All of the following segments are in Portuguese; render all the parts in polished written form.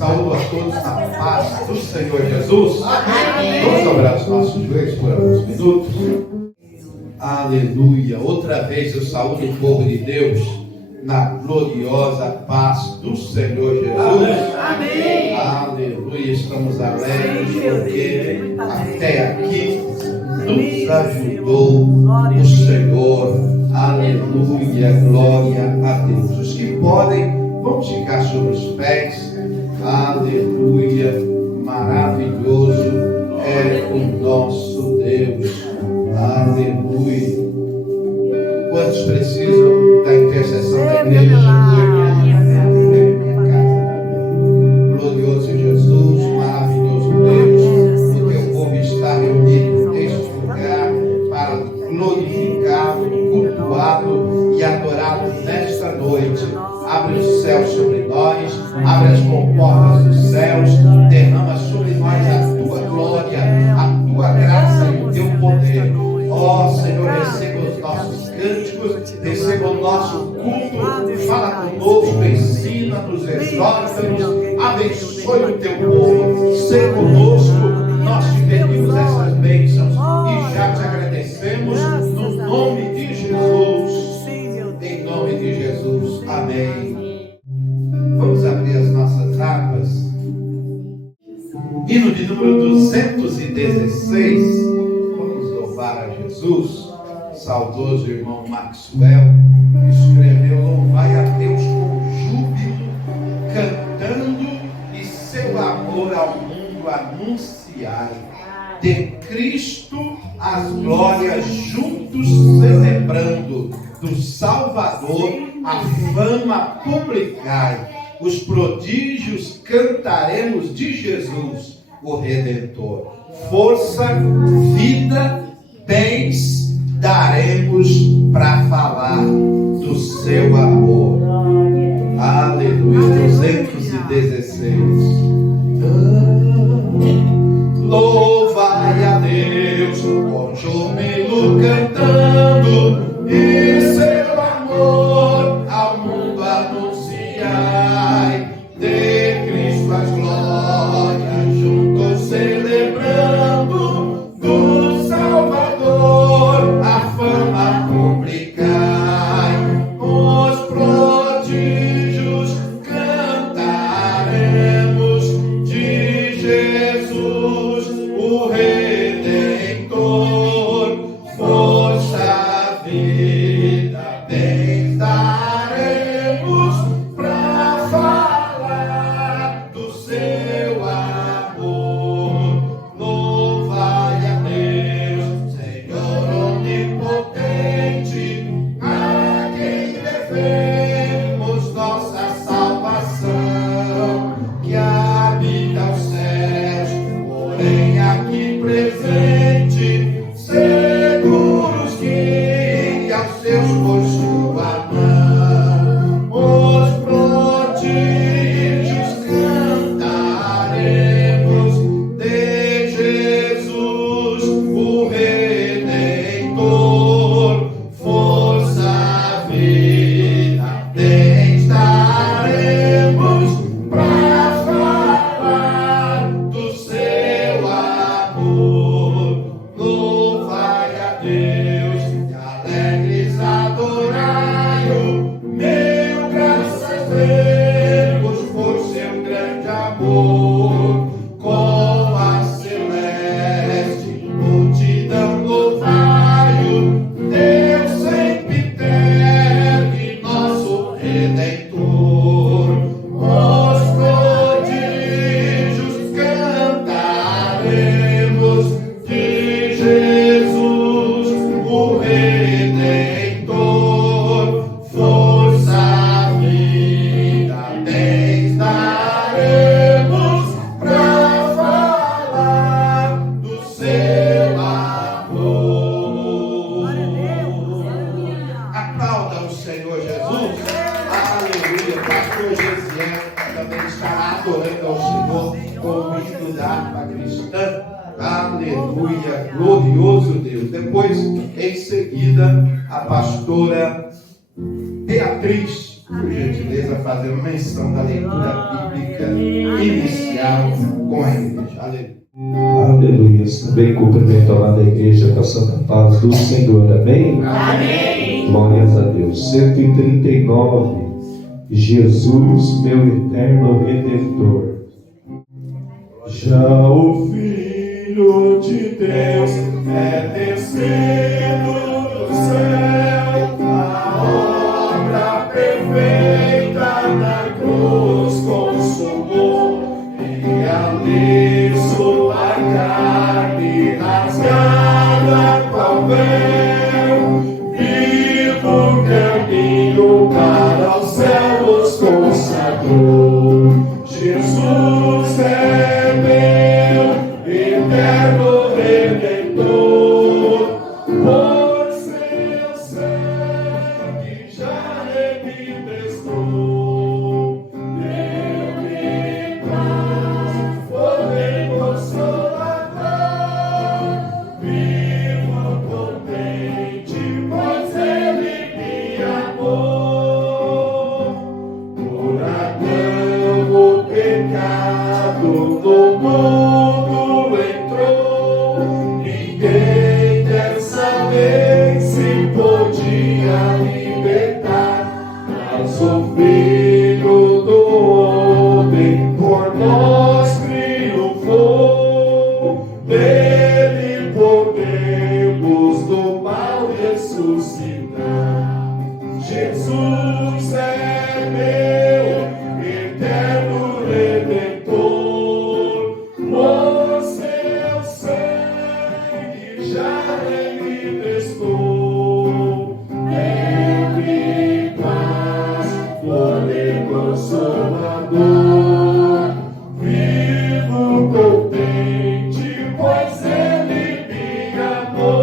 Saúdo a todos na paz do Senhor Jesus. Amém. Vamos dobrar os nossos joelhos por alguns minutos. Aleluia. Outra vez eu saúdo o povo de Deus na gloriosa paz do Senhor Jesus. Amém. Aleluia. Estamos alegres porque até aqui nos ajudou o Senhor. Aleluia. Glória a Deus. Os que podem, vamos ficar sobre os pés. Aleluia. Maravilhoso é o nosso Deus. Aleluia. Quantos precisam da intercessão da igreja? Glorioso Jesus, maravilhoso Deus, o teu povo está reunido neste lugar para glorificá-lo, cultuá-lo e adorá-lo nesta noite. Abre os céus sobre nós, abre as comportas dos céus, derrama sobre nós a tua glória, a tua graça e o teu poder. Ó Senhor, receba os nossos cânticos, receba o nosso culto, fala conosco, ensina-nos, exorta-nos, abençoe o teu povo, seja conosco, nós te pedimos essas bênçãos e já te agradecemos no nome de Jesus, em nome de Jesus, amém. Vamos abrir as nossas harpas, hino de número 216, louvar a Jesus. Saudoso irmão Maxwell escreveu: louvai a Deus com júbilo, cantando, e seu amor ao mundo anunciai. De Cristo as glórias juntos celebrando, do Salvador a fama publicai. Os prodígios cantaremos de Jesus, o Redentor. Força, vida, bens daremos para falar do seu amor. Aleluia. 216. Louvai a Deus com júbilo cantando, e seu amor ao mundo anunciai. De Cristo as glórias juntos celebrando, do Salvador a fama publicai. Os prodígios cantaremos de Jesus, o Redentor. Força, vida, bens daremos pra falar do seu amor. Louvai a Deus, Senhor onipotente, a quem devemos nossa salvação, que habita os céus, porém aqui presente, seguros que aos seus por sua mão. Os prodígios cantaremos de Jesus, o Redentor. Força, vida, bens daremos pra falar do seu amor. Louvai a Deus e alegres adorai-o, mil graças demos por seu grande amor. Com a celeste multidão louvai-o, Deus sempiterno, nosso Redentor. Os prodígios cantaremos de Jesus, o Redentor. Força, vida, bens daremos pra falar do seu amor. Aplauda o Senhor Jesus. Aleluia. Pastor Gesiel também estará adorando ao Senhor com o hino da harpa cristã. Aleluia. Glorioso Deus. Depois, em seguida, a pastora Beatriz por gentileza, fazer menção da leitura bíblica inicial com a igreja. Aleluia. Aleluia. Também cumprimento a amada igreja com a santa paz do Senhor. Amém? Amém. Glórias a Deus. 139. Jesus, meu eterno Redentor. Já o Filho de Deus é descido do céu, a obra perfeita na cruz consumou, e ali sua carne rasgada qual véu, vivo caminho para o céu nos consagrou. Jesus é meu eterno Redentor, por seu sangue já me prestou. Deu-me paz, poder consolador, vivo contente, pois Ele me amou. Por Adão o pecado no mundo entrou, ninguém dessa vez se podia libertar, mas o Filho do homem por nós triunfou, dele podemos do mal ressuscitar. Jesus é meu eterno Redentor, por seu sangue já me prestou. Deu-me paz, poder consolador, vivo contente, pois Ele me amou.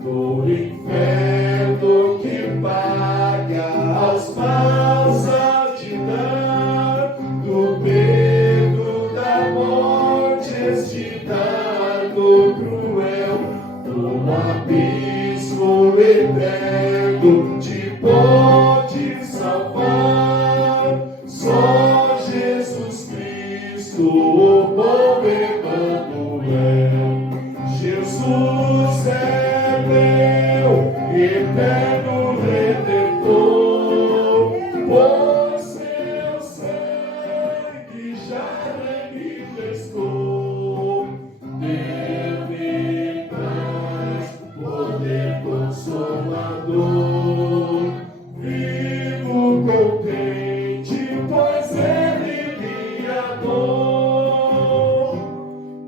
Do inferno que paga aos maus a te dar, do medo da morte este dardo cruel, um abismo eterno te pode salvar. Só Jesus Cristo, o bom Emmanuel. Jesus é meu eterno Redentor, por seu sangue já me prestou. Deu-me paz, poder consolador, vivo contente, pois Ele me amou.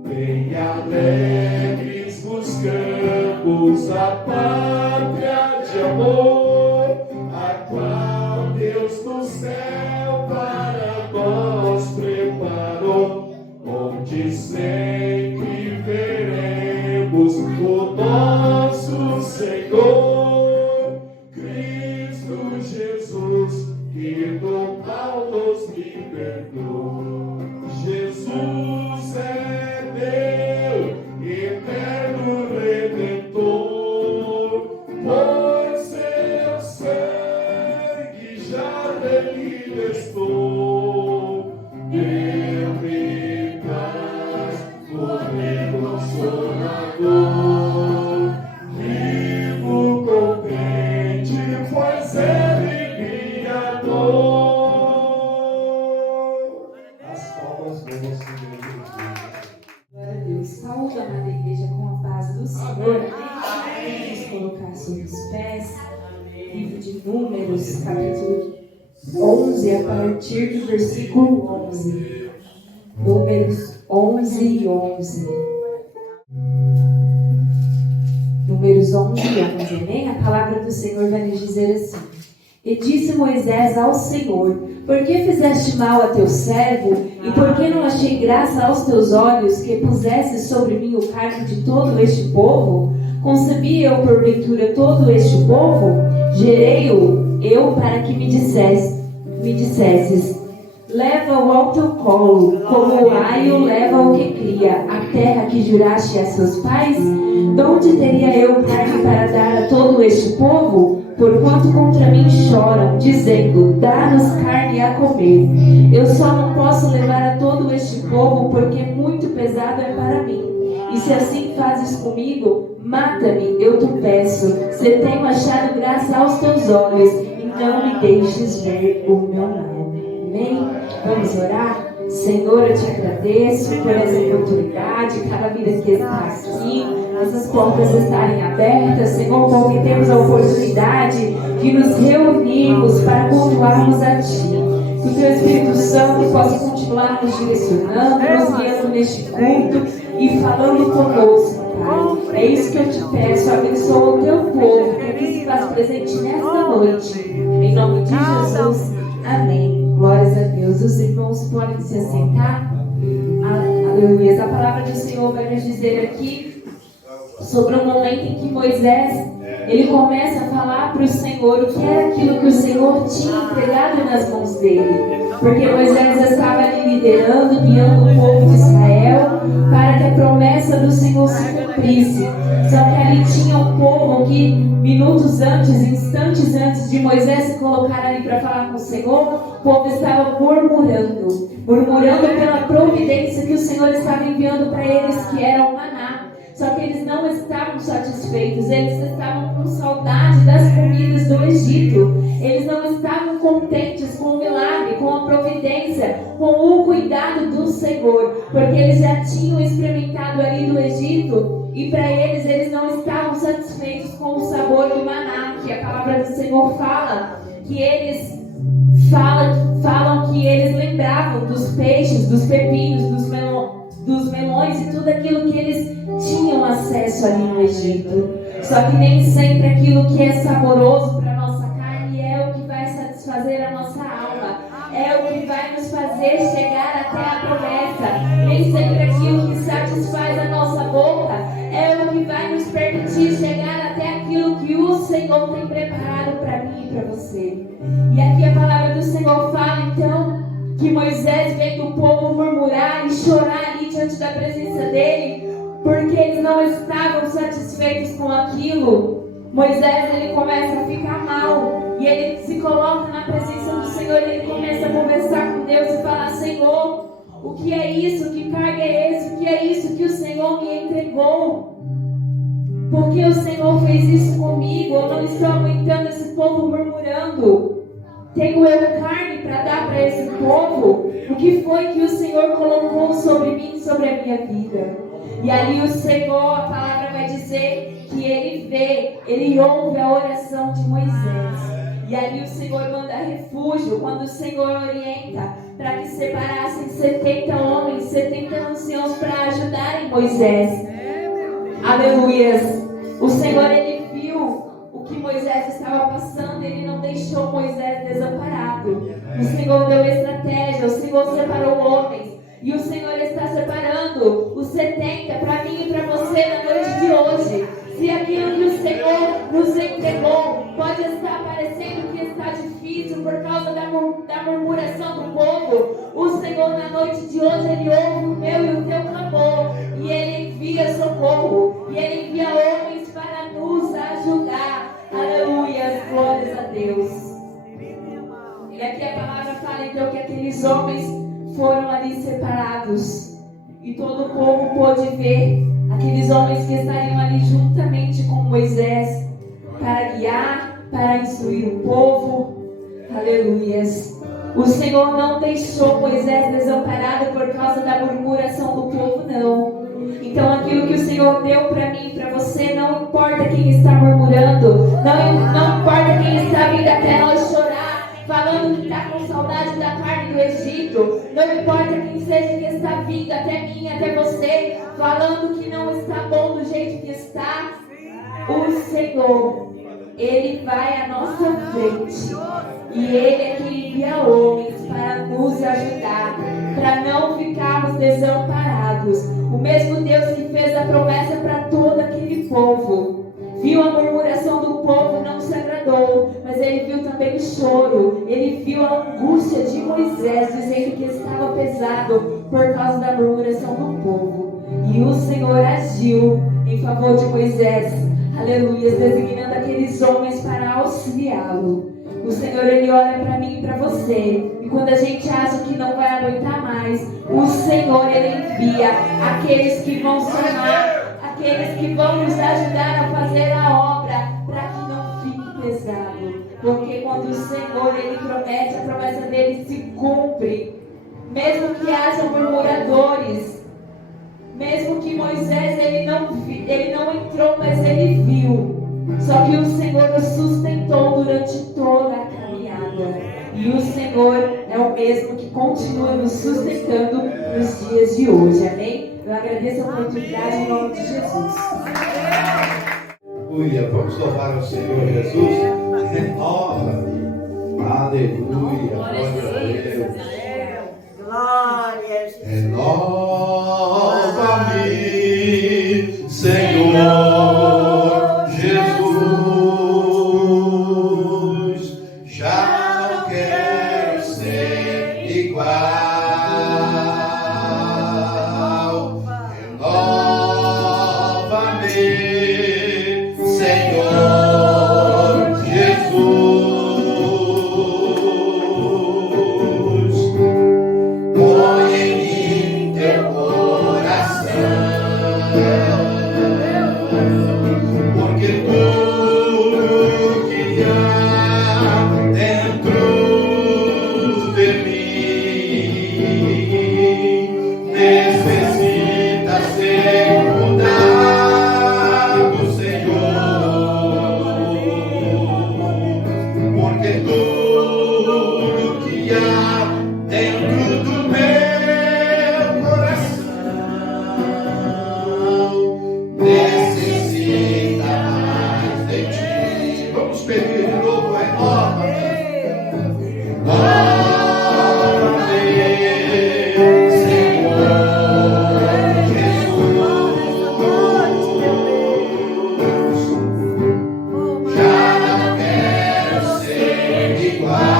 Bem alegres buscamos a pátria de amor, a qual Deus do céu para nós preparou, onde sempre veremos o nosso Senhor, Cristo Jesus, que do mal nos libertou. Jesus é meu eterno Redentor, por seu sangue já me prestou. Deu-me paz, poder consolador, vivo contente, pois Ele me amou. As palmas vão ao Senhor Jesus. Glória a Deus. Saúde, amada igreja, com a paz do Senhor. Vamos colocar sobre os pés. Livro de Números, capítulo 11, a partir do versículo 11. Números 11 e 11. Números 11 e 11, amém? A palavra do Senhor vai nos dizer assim: E disse Moisés ao Senhor: Por que fizeste mal a teu servo? E por que não achei graça aos teus olhos, que pusesse sobre mim o cargo de todo este povo? Concebi eu porventura todo este povo? Gerei-o eu para que me dissesses: leva-o ao teu colo, como o aio leva o que cria, a terra que juraste a seus pais? De onde teria eu carne para dar a todo este povo? porquanto contra mim choram, dizendo: dá-nos carne a comer. Eu só não posso levar a todo este povo, porque muito pesado é para mim. E se assim fazes comigo, mata-me, eu te peço, se tenho achado graça aos teus olhos, e não me deixes ver o meu mal. Amém? Vamos orar? Senhor, eu te agradeço por essa oportunidade, cada vida que está aqui, essas portas estarem abertas, Senhor, porque temos a oportunidade de nos reunirmos para cultuarmos a Ti. Que o Teu Espírito Santo possa continuar nos direcionando, nos guiando neste culto e falando conosco, Pai. É isso que eu te peço, abençoa o Teu povo, que aqui se faz presente nesta noite. Em nome de Jesus, amém. Glórias a Deus. Os irmãos podem se assentar. Aleluia. A palavra do Senhor vai nos dizer aqui sobre o momento em que Moisés ele começa a falar para o Senhor o que era aquilo que o Senhor tinha entregado nas mãos dele. Porque Moisés estava ali liderando, guiando o povo de Israel para que a promessa do Senhor se cumprisse. Só que ali tinha um povo que minutos antes, instantes antes de Moisés se colocar ali para falar com o Senhor, o povo estava murmurando pela providência que o Senhor estava enviando para eles, que era o maná. Só que eles não estavam satisfeitos, eles estavam com saudade das comidas do Egito. Eles não estavam contentes com o milagre, com a providência, com o cuidado do Senhor, porque eles já tinham experimentado ali do Egito e para eles não estavam satisfeitos com o sabor do maná, que a palavra do Senhor fala, que eles falam que eles lembravam dos peixes, dos pepinos, dos melões e tudo aquilo que eles tinham acesso ali no Egito. Só que nem sempre aquilo que é saboroso para a nossa carne é o que vai satisfazer a nossa alma, é o que vai nos fazer chegar até a promessa. Nem sempre aquilo que satisfaz a nossa boca é o que vai nos permitir chegar até aquilo que o Senhor tem preparado para mim e para você. E aqui a palavra do Senhor fala então que Moisés vem do povo murmurar e chorar ali diante da presença dele, porque eles não estavam satisfeitos com aquilo. Moisés ele começa a ficar mal e ele se coloca na presença do Senhor e ele começa a conversar com Deus e falar: Senhor, o que é isso? Que carga é esse? O que é isso que o Senhor me entregou? Porque o Senhor fez isso comigo? Eu não estou aguentando esse povo murmurando. Tenho eu carne para dar para esse povo? O que foi que o Senhor colocou sobre mim, sobre a minha vida? E ali o Senhor, a palavra vai dizer que ele ouve a oração de Moisés. E ali o Senhor manda refúgio, quando o Senhor orienta para que separassem 70 homens, 70 anciãos para ajudarem Moisés. Aleluias. O Senhor, ele viu o que Moisés estava passando, ele não deixou Moisés desamparado. O Senhor deu estratégia, o Senhor separou homens. E o Senhor está separando os 70 para mim e para você na noite de hoje. Se aquilo que o Senhor nos entregou pode estar parecendo que está difícil por causa da murmuração do povo, o Senhor na noite de hoje, Ele ouve o meu e o teu clamor. E Ele envia socorro. E Ele envia homens para nos ajudar. Aleluia, glórias a Deus. E aqui a palavra fala então que aqueles homens foram ali separados. E todo o povo pôde ver aqueles homens que estariam ali juntamente com Moisés para guiar, para instruir o povo. Aleluias. O Senhor não deixou Moisés desamparado por causa da murmuração do povo, não. Então aquilo que o Senhor deu para mim e para você, não importa quem está murmurando, não importa quem está vindo até nós chorar, falando que está com saudade da carne do Egito, não importa quem seja que está vindo até mim, até você, falando que não está bom do jeito que está, o Senhor, Ele vai à nossa frente e Ele é quem envia homens para nos ajudar, para não ficarmos desamparados. O mesmo Deus que fez a promessa para todo aquele povo, viu a murmuração do povo, não se agradou, mas Ele viu também o choro, Ele viu a angústia de Moisés, dizendo que estava pesado por causa da murmuração do povo. E o Senhor agiu em favor de Moisés. Aleluia, designando aqueles homens para auxiliá-lo. O Senhor, Ele olha para mim e para você. E quando a gente acha que não vai aguentar mais, o Senhor, Ele envia aqueles que vão somar, aqueles que vão nos ajudar a fazer a obra, para que não fique pesado. Porque quando o Senhor, Ele promete, a promessa dele se cumpre. Mesmo que hajam murmuradores, mesmo que Moisés ele não entrou, mas ele viu. Só que o Senhor o sustentou durante toda a caminhada. E o Senhor é o mesmo que continua nos sustentando nos dias de hoje. Amém? Eu agradeço a oportunidade em nome de Jesus. Aleluia. Vamos louvar o Senhor Jesus. Renova-me. Aleluia. Glória a Deus. Glória a Jesus. Renova-me, Senhor Jesus. Já não quero ser igual. Renova-me, Senhor Jesus. Põe em mim teu coração, porque tudo que há dentro de mim necessita ser mudado, Senhor, porque tudo que há dentro do meu coração necessita mais de ti. Vamos pedir de novo, renova-me. Renova-me, Senhor Jesus. Já não quero ser igual.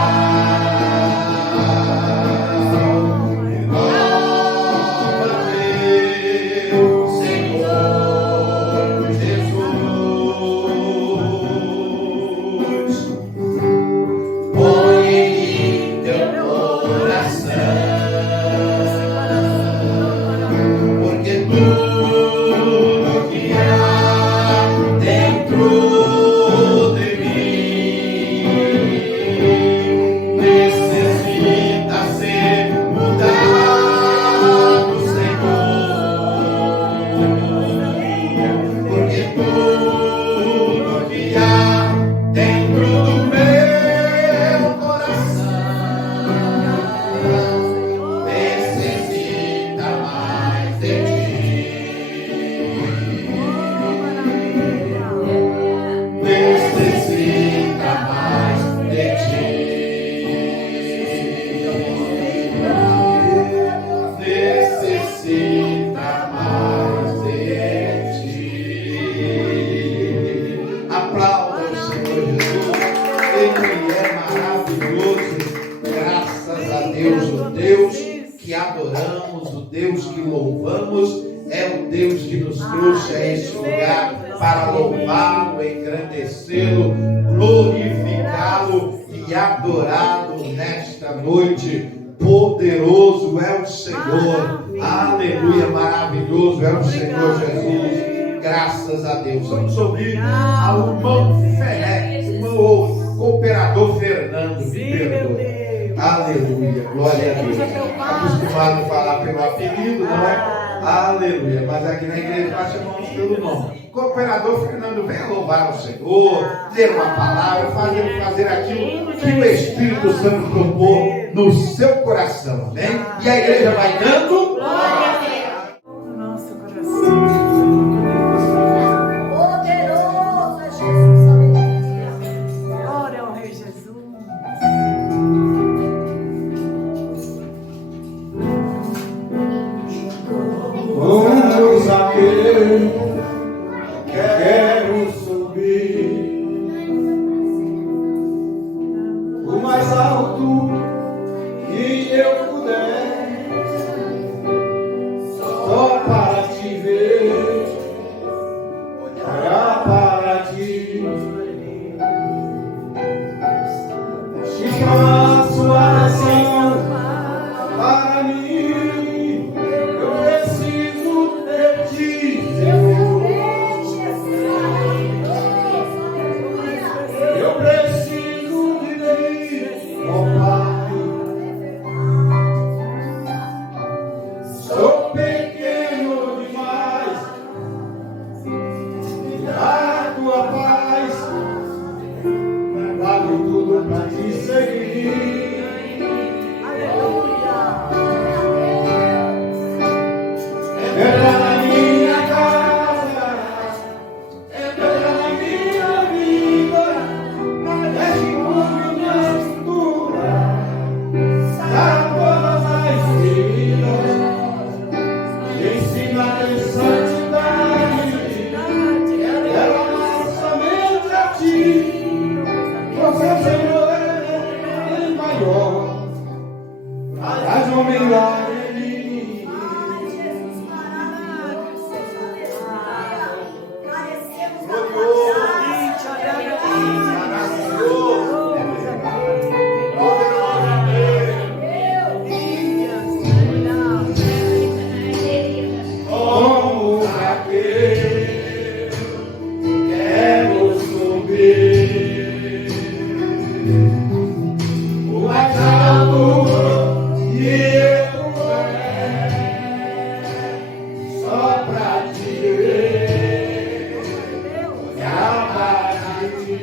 Adoramos, o Deus que louvamos, é o Deus que nos trouxe a este lugar para louvá-lo, engrandecê-lo, glorificá-lo e adorá-lo nesta noite. Poderoso é o Senhor, aleluia, maravilhoso é o Senhor Jesus, graças a Deus. Vamos ouvir ao irmão Ferré, o cooperador Fernando, me perdoe. Aleluia, glória a Deus. Acostumado a falar pelo apelido, não é? Aleluia, mas aqui na igreja nós chamamos pelo nome. Cooperador Fernando, venha louvar o Senhor, ler uma palavra, fazer aquilo que o Espírito Santo colocou no seu coração, amém? E a igreja vai dando glória a Deus. Nosso coração. Poderoso é Jesus, aleluia. Glória ao Rei Jesus. Vamos aquele, quero subir o mais alto que eu puder, só para te ver, olhar para milagre em mim. Ai, Jesus maravilhoso, aleluia. Carecemos da Glorioso. tua graça. Maravilhoso. Como aquele quero subir o mais alto e eu só pra te ver, olhar para ti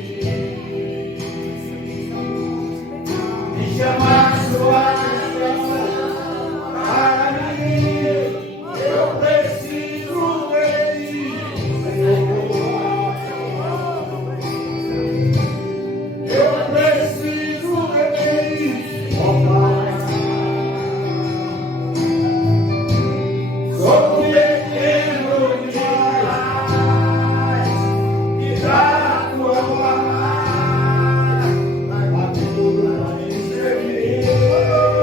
e chamar sua atenção para mim. Eu preciso de eu preciso de ó Pai. Sou pequeno demais, me dá a tua paz, a tua misericórdia.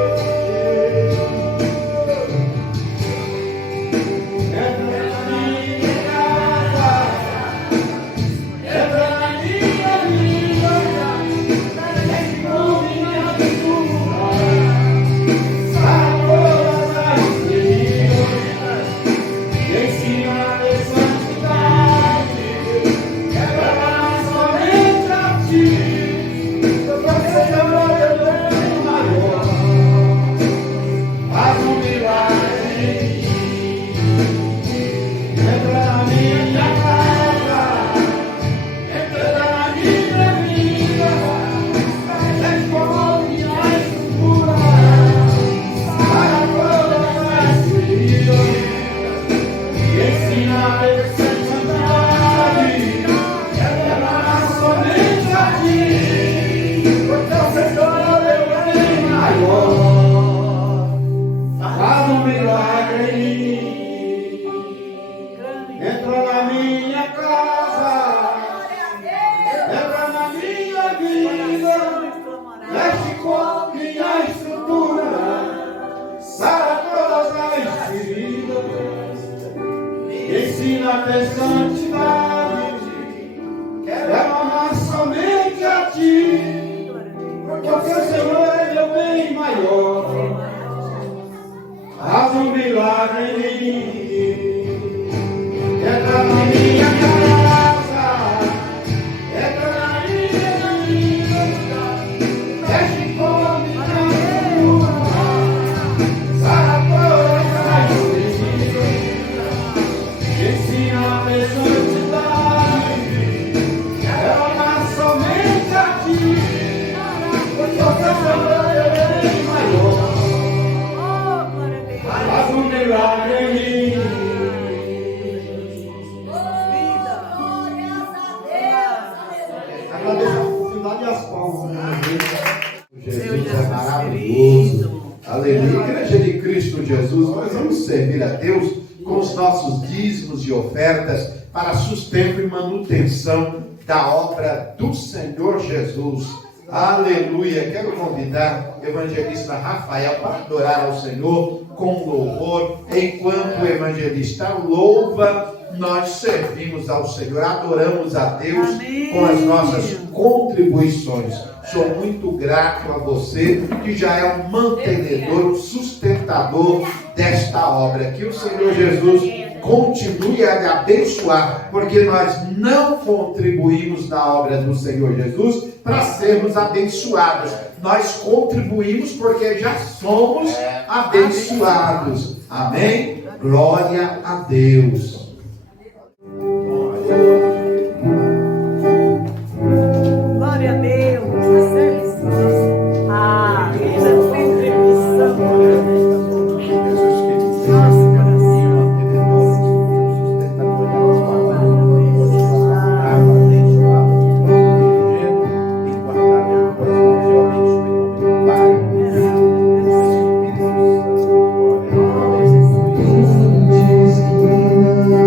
Entra na minha casa, entra na minha vida, mexe com minha estrutura, sara todas as feridas, ensina a ter santidade, quero amar somente a ti, porque o Senhor é meu bem maior, faz um milagre em mim. Entra na minha casa, entra na minha vida, mexe com minha rua, sara todas as feridas, ensina a ter santidade, quero amar somente a ti, porque o teu Senhor é bem maior, faz um milagre em mim. Agradeço a oportunidade e as palmas. Jesus é maravilhoso. Aleluia. Igreja de Cristo Jesus, nós vamos servir a Deus com os nossos dízimos e ofertas para sustento e manutenção da obra do Senhor Jesus. Aleluia. Quero convidar o evangelista Rafael para adorar ao Senhor com louvor. Enquanto o evangelista louva, nós servimos ao Senhor, adoramos a Deus. Amém. Com as nossas contribuições. Sou muito grato a você que já é um mantenedor, um sustentador desta obra. Que o Senhor Jesus continue a lhe abençoar, porque nós não contribuímos na obra do Senhor Jesus para sermos abençoados. Nós contribuímos porque já somos abençoados. Amém? Glória a Deus. Glória a Deus. Ah, essa contribuição. Nosso coração. Diz que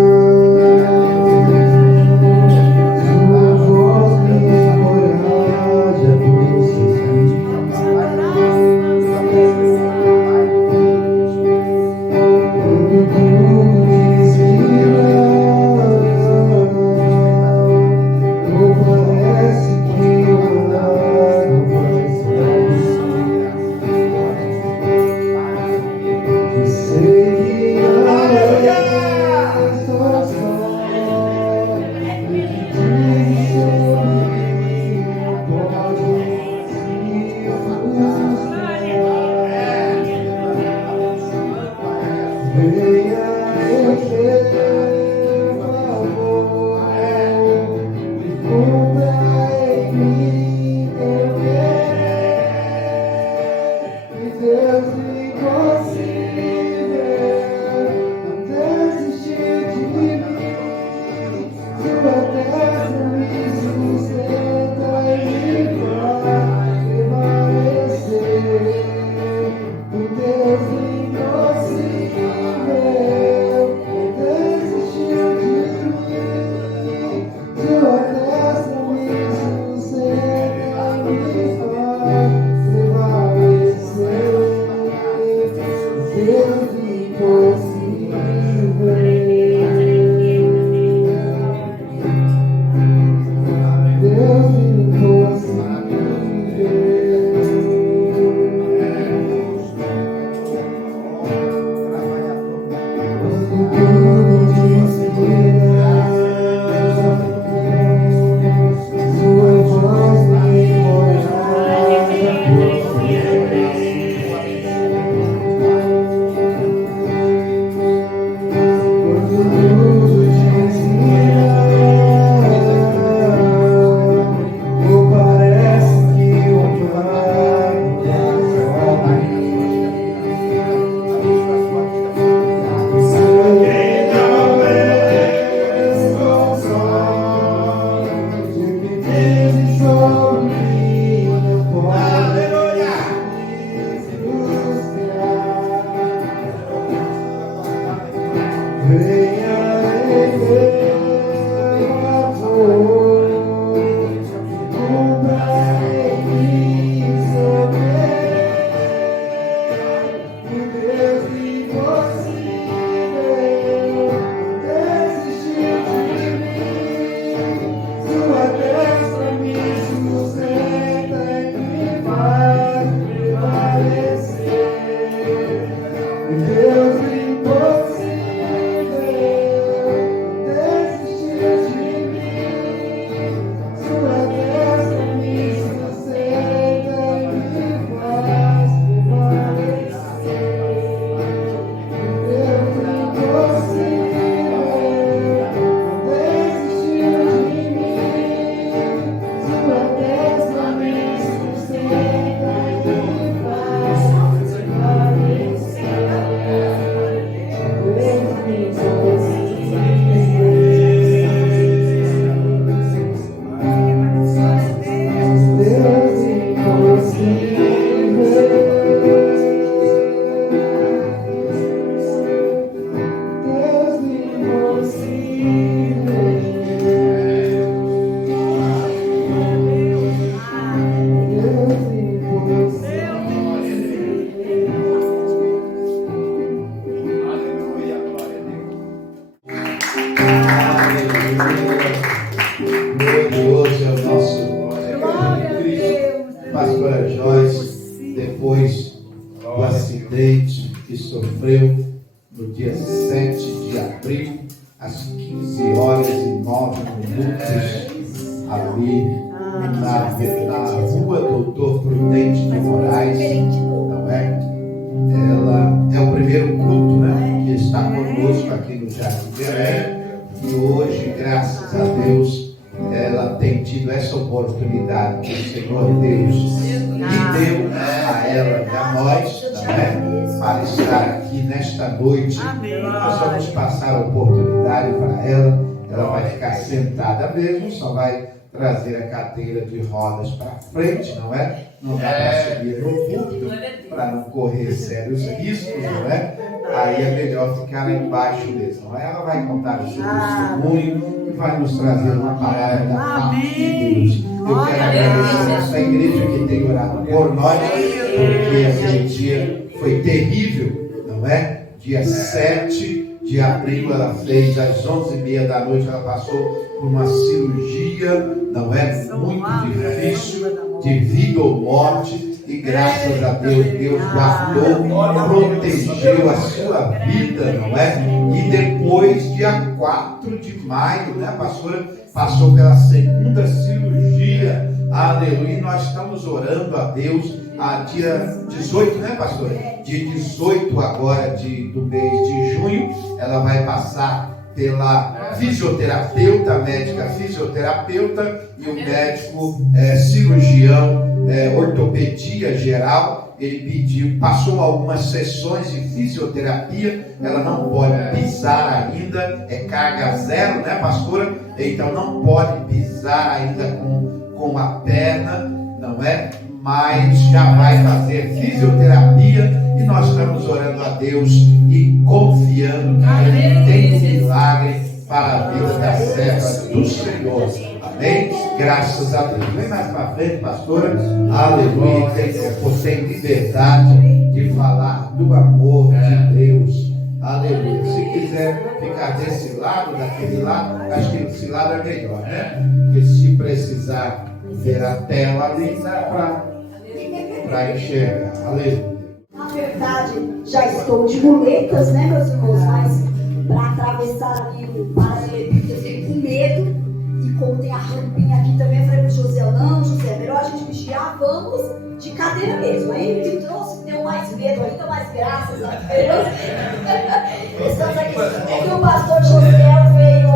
Glorioso é o nosso glória de Cristo. Pastora Joyce, depois do acidente que sofreu no dia 7 de abril, às 15 horas e 9 minutos, ali na rua Doutor Prudente de Moraes, não é? Ela é o primeiro culto, né, que está conosco aqui no Jardim Belém. E hoje, graças a Deus, ela tem tido essa oportunidade que o Senhor Deus lhe deu a ela e a nós, né, para estar aqui nesta noite. Nós vamos passar a oportunidade para ela. Ela vai ficar sentada mesmo, só vai trazer a cadeira de rodas para frente, não é? Não dá para subir no púlpito, para não correr sérios riscos, não é? Aí é melhor ficar lá embaixo mesmo, não é? Ela vai contar o seu testemunho e vai nos trazer uma palavra da parte de Deus. Eu quero agradecer a essa igreja que tem orado por nós, porque aquele dia foi terrível, não é? Dia 7 de abril ela fez, às 11h30 da noite, ela passou por uma cirurgia, não é? Muito difícil, de vida ou morte. E graças a Deus, Deus guardou, protegeu a sua vida, não é? E depois, dia 4 de maio, né, a pastora passou pela segunda cirurgia, aleluia. E nós estamos orando a Deus dia 18, né, pastor? Dia 18 agora do mês de junho, ela vai passar pela fisioterapeuta, médica fisioterapeuta e o médico cirurgião, ortopedia geral. Ele passou algumas sessões de fisioterapia. Ela não pode pisar ainda, é carga zero, né, pastora? Então não pode pisar ainda com a perna, não é? Mas já vai fazer fisioterapia e nós estamos orando a Deus e confiando que Ele tem um milagre para a vida da serva do Senhor. Amém? Graças a Deus. Vem mais para frente, pastora. Aleluia. Você tem liberdade de falar do amor de Deus. Aleluia. Se quiser ficar desse lado, daquele lado, acho que desse lado é melhor, né? Porque se precisar ver a tela ali, dá para enxergar. Aleluia. Na verdade, já estou de muletas, né, meus irmãos? Mas para atravessar ali o paralelepípedo, eu fiquei com medo. E como tem a rampinha aqui também, eu falei para o José: não, José, melhor a gente vigiar, vamos de cadeira mesmo. Aí ele me trouxe, deu mais medo ainda, mais graças a Deus. Estamos aqui. É que o pastor José veio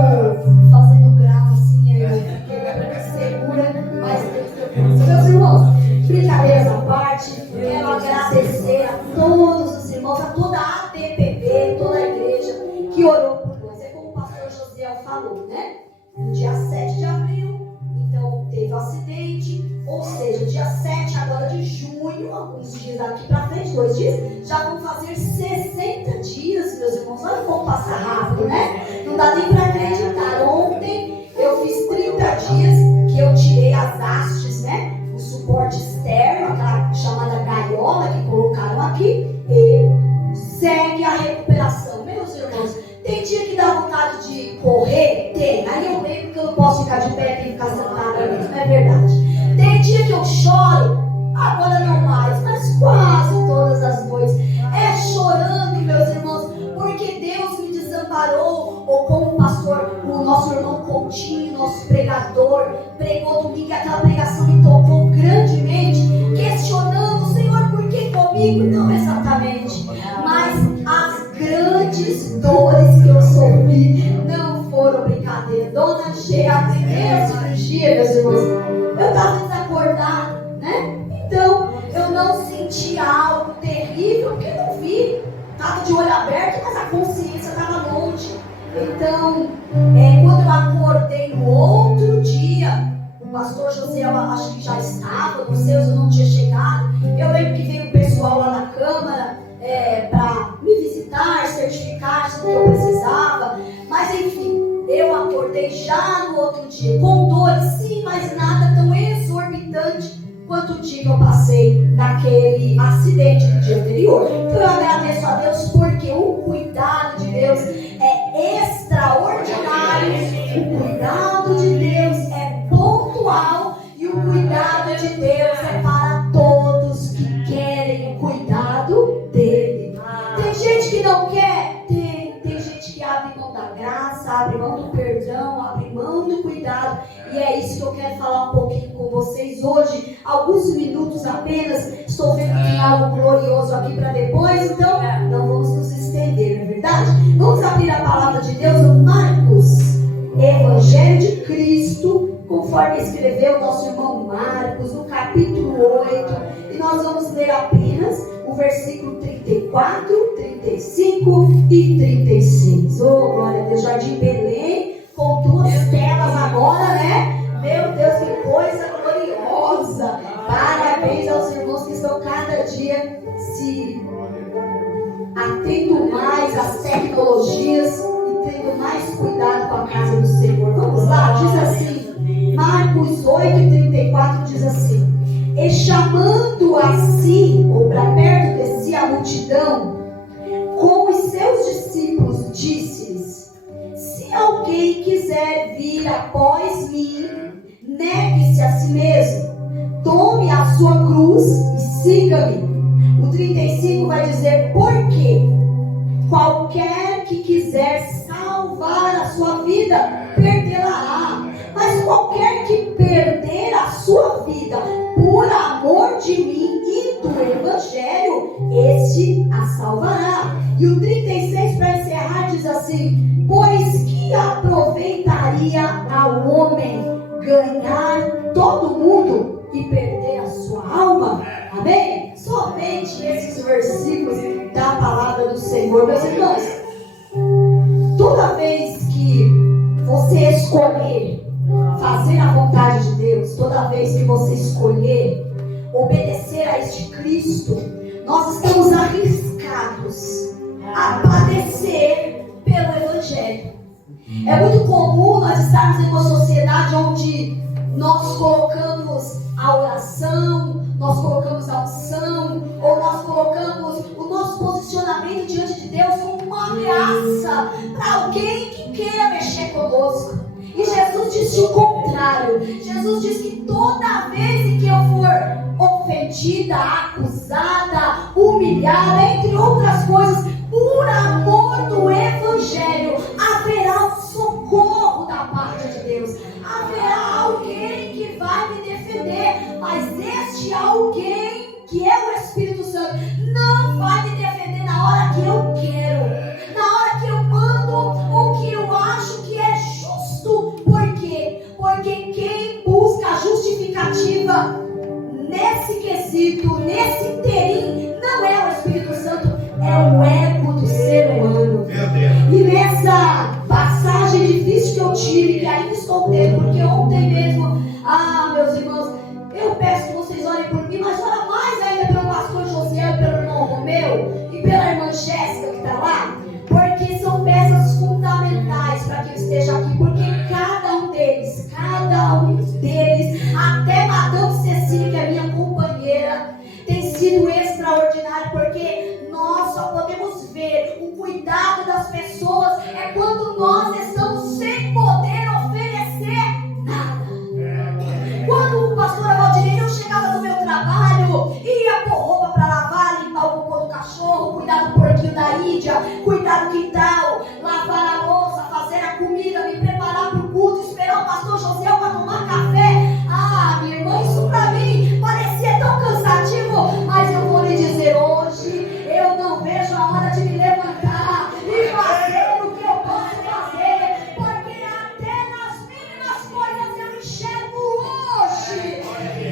fazendo grau assim, aí eu fiquei segura, mas meus irmãos, brincadeiras à parte, quero agradecer a todos os irmãos, a toda a APPB, toda a igreja que orou por nós. É como o pastor José falou, né? No dia 7 de abril, então teve o acidente, ou seja, dia 7 agora de junho, alguns dias daqui para frente, 2 dias, já vão fazer 60 dias, meus irmãos. Olha como passa rápido, né? Não dá nem para acreditar. Ontem eu fiz 30 dias que eu tirei as hastes, né? O suporte externo, aquela chamada gaiola que colocaram aqui, e segue a recuperação. Meus irmãos, tem dia que dá vontade de correr? Tem. Aí eu lembro que eu não posso ficar de pé, tem que ficar sentada mesmo, é verdade. Tem dia que eu choro, agora não mais, mas quase todas as noites. É chorando, meus irmãos, porque Deus me desamparou. Ou como o pastor, o nosso irmão Coutinho, nosso pregador, pregou domingo, aquela pregação me tocou grandemente, questionando: Senhor, por que comigo? Não exatamente, mas as grandes dores que eu sofri não foram brincadeira. Dona G, a primeira cirurgia, meus irmãos, eu estava desacordada, né? Então eu não sentia algo terrível, porque eu não vi, estava de olho aberto, mas a consciência estava longe. Então, quando eu acordei no outro dia, o pastor José, eu acho que já estava, não sei, eu não tinha chegado. Eu lembro que veio o pessoal lá na Câmara para me visitar, certificar se eu precisava. Mas enfim, eu acordei já no outro dia, com dores sim, mas nada tão exorbitante quanto o dia que eu passei naquele acidente do dia anterior. Então eu agradeço a Deus, porque o cuidado de Deus é extraordinário, o cuidado de Deus é pontual e o cuidado de Deus é para todos que querem o cuidado dele. Tem gente que não quer? Tem gente que abre mão da graça, abre mão do perdão, abre mão do cuidado. E é isso que eu quero falar um pouquinho com vocês hoje, alguns minutos apenas. Estou vendo que tem algo glorioso aqui para depois, então não vamos nos estender, não é verdade? Vamos abrir a palavra de Deus no Marcos, Evangelho de Cristo, conforme escreveu o nosso irmão Marcos, no capítulo 8, e nós vamos ler apenas o versículo 34, 35 e 36. Oh, glória a Deus, Jardim Belém, com 2 telas agora, né? Meu Deus, que coisa gloriosa! Parabéns aos irmãos que estão cada dia se atendo mais às tecnologias e tendo mais cuidado com a casa do Senhor. Vamos lá, diz assim, Marcos 8:34 diz assim: e chamando a si, ou para perto de si, a multidão, com os seus discípulos, disse-lhes: se alguém quiser vir após mim, negue-se a si mesmo, tome a sua cruz e siga-me. O 35 vai dizer: porque qualquer que quiser salvar a sua vida, perdê-la-á. Mas qualquer que perder a sua vida por amor de mim e salvará. E o 36 para encerrar diz assim: pois que aproveitaria ao homem ganhar todo mundo e perder a sua alma? Amém? Somente esses versículos da palavra do Senhor, meus irmãos. Toda vez que você escolher fazer a vontade de Deus, toda vez que você escolher obedecer a este Cristo, nós estamos arriscados a padecer pelo Evangelho. É muito comum nós estarmos em uma sociedade onde nós colocamos a oração, nós colocamos a unção, ou nós colocamos o nosso posicionamento diante de Deus como uma ameaça para alguém que queira mexer conosco. E Jesus disse o contrário. Jesus disse que toda vez que eu for ofendida, acusada, humilhada, entre outras coisas, por amor do Evangelho, haverá um socorro da parte de Deus. Haverá alguém que vai me defender, mas este alguém, que é o Espírito Santo, não vai me defender na hora que eu quero, na hora que eu mando o que eu acho que é justo. Por quê? Porque quem busca a justificativa nesse quesito, nesse interim, não é o Espírito Santo, é o ego do ser humano. E nessa passagem difícil que eu tive, que ainda estou tendo, porque ontem mesmo, meus irmãos, eu peço que vocês orem por mim, mas ora mais ainda pelo pastor José, pelo irmão Romeu e pela irmã Jéssica que está lá, porque são peças fundamentais para que eu esteja aqui, porque cada um deles, até Madame Cecília, que é minha companheira, tem sido extraordinário, porque nós só podemos ver o cuidado das pessoas é quando nós estamos sem poder oferecer nada. Quando o pastor Valdirene, eu chegava do meu trabalho, ia pôr roupa para lavar, limpar o cocô do cachorro, cuidar do porquinho da Ídia, cuidar do quintal, lavar a louça, fazer a comida, me preparar para o culto, esperar o pastor José para tomar café. Minha irmã, isso para mim parecia tão cansativo, mas eu vou lhe dizer hoje, eu não vejo a hora de me levantar e fazer o que eu posso fazer, porque até nas mínimas coisas eu enxergo hoje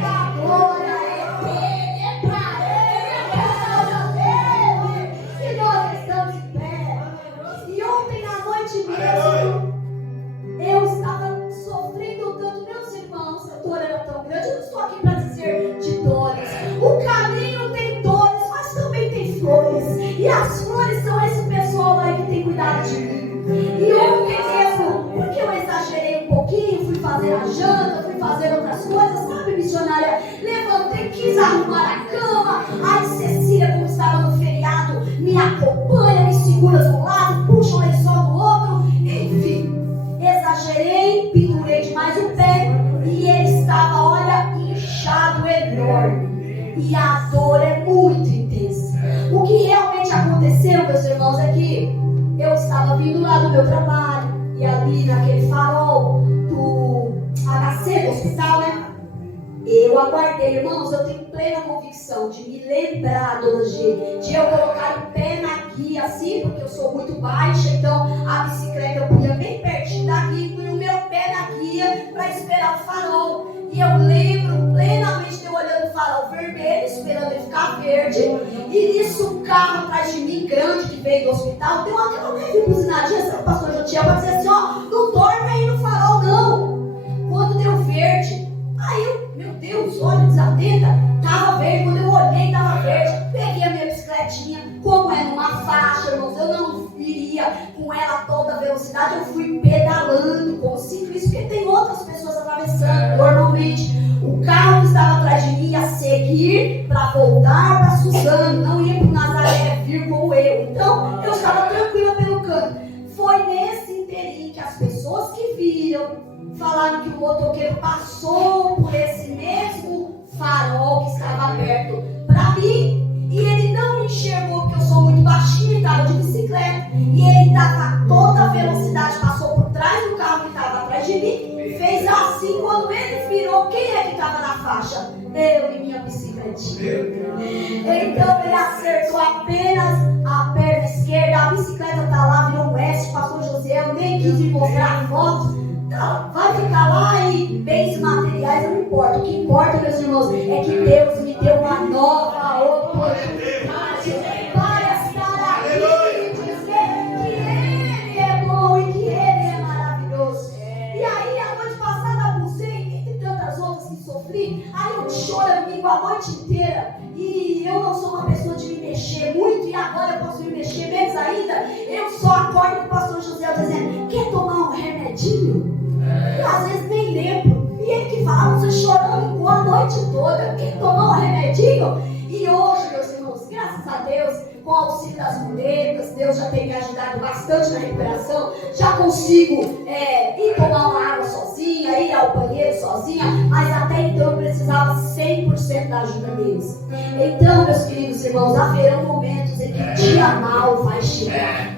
a glória é dele, é para ele, é para dele, e nós estamos em pé. E ontem à noite mesmo eu estava sofrendo tanto, meus irmãos, a dor era tão grande. Eu não estou aqui para dizer de dores. O caminho tem dores, mas também tem flores. E as flores são esse pessoal aí que tem cuidado de mim. E ontem mesmo, porque eu exagerei um pouquinho, fui fazer a janta, fui fazer outras coisas, sabe, missionária? Levantei, quis arrumar a cama. Aí Cecília, como estava no feriado, me acompanha, me segura de um lado, puxa o lençol do outro, enfim. Exagerei, pendurei demais o pé e ele estava, olha, inchado, enorme. E a dor é muito intensa. O que realmente aconteceu, meus irmãos, é que eu estava vindo lá do meu trabalho e ali naquele farol do HC, do hospital, né? Eu aguardei, irmãos, eu tenho plena convicção de me lembrar, dona G, de eu colocar o pé na guia assim, porque eu sou muito baixa, então a bicicleta eu punha bem pertinho da guia, e o meu pé na guia para esperar o farol. E eu lembro plenamente de eu olhando o farol vermelho, esperando ele ficar verde, e nisso um carro atrás de mim, grande, que veio do hospital, deu aquela leve buzinadinha, sabe, o pastor Jotiel, para dizer assim, não dorme aí no farol não. Quando deu verde, aí eu, meu Deus, olha, desatenta, tava verde. Quando eu olhei, tava verde. Peguei a minha bicicletinha, como é numa faixa, irmãos, eu não iria com ela a toda velocidade, eu fui pedalando como ciclista, porque tem outras pessoas atravessando. Normalmente, o carro que estava atrás de mim ia seguir para voltar para Suzano, não ia para o Nazaré vir como eu. Então, eu estava tranquila pelo canto. Foi nesse interim que as pessoas que viram falaram que o motoqueiro passou por esse mesmo farol que estava aberto para mim e ele não me enxergou porque eu sou muito baixinha e estava de bicicleta e ele estava a toda velocidade, passou por trás do carro que estava atrás de mim, fez assim. Quando ele virou, quem é que estava na faixa? Eu e minha bicicletinha. Então ele acertou apenas acordo com o pastor José dizendo, quer tomar um remedinho? E às vezes nem lembro. E ele que fala, você chorando a noite toda, quer tomar um remedinho? E hoje, meus irmãos, graças a Deus, com o auxílio das muletas, Deus já tem me ajudado bastante na recuperação, já consigo ir tomar uma água sozinha, ir ao banheiro sozinha, mas até então eu precisava 100% da ajuda deles. Então, meus queridos irmãos, haverão momentos em que o dia mal vai chegar.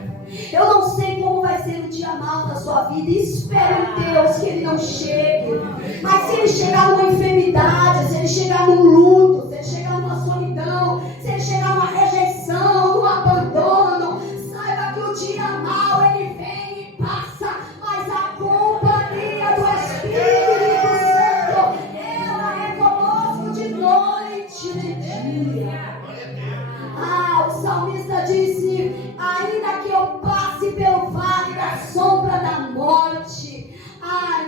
Eu não sei como vai ser o dia mal da sua vida, e espero em Deus que ele não chegue. Mas se ele chegar numa enfermidade, se ele chegar num luto, se ele chegar numa solidão, se ele chegar numa rejeição, num abandono, saiba que o dia mal ele vem e passa, mas a companhia do Espírito Santo, ela é conosco de noite e de dia. O salmista disse, ainda que eu passe pelo vale da sombra da morte.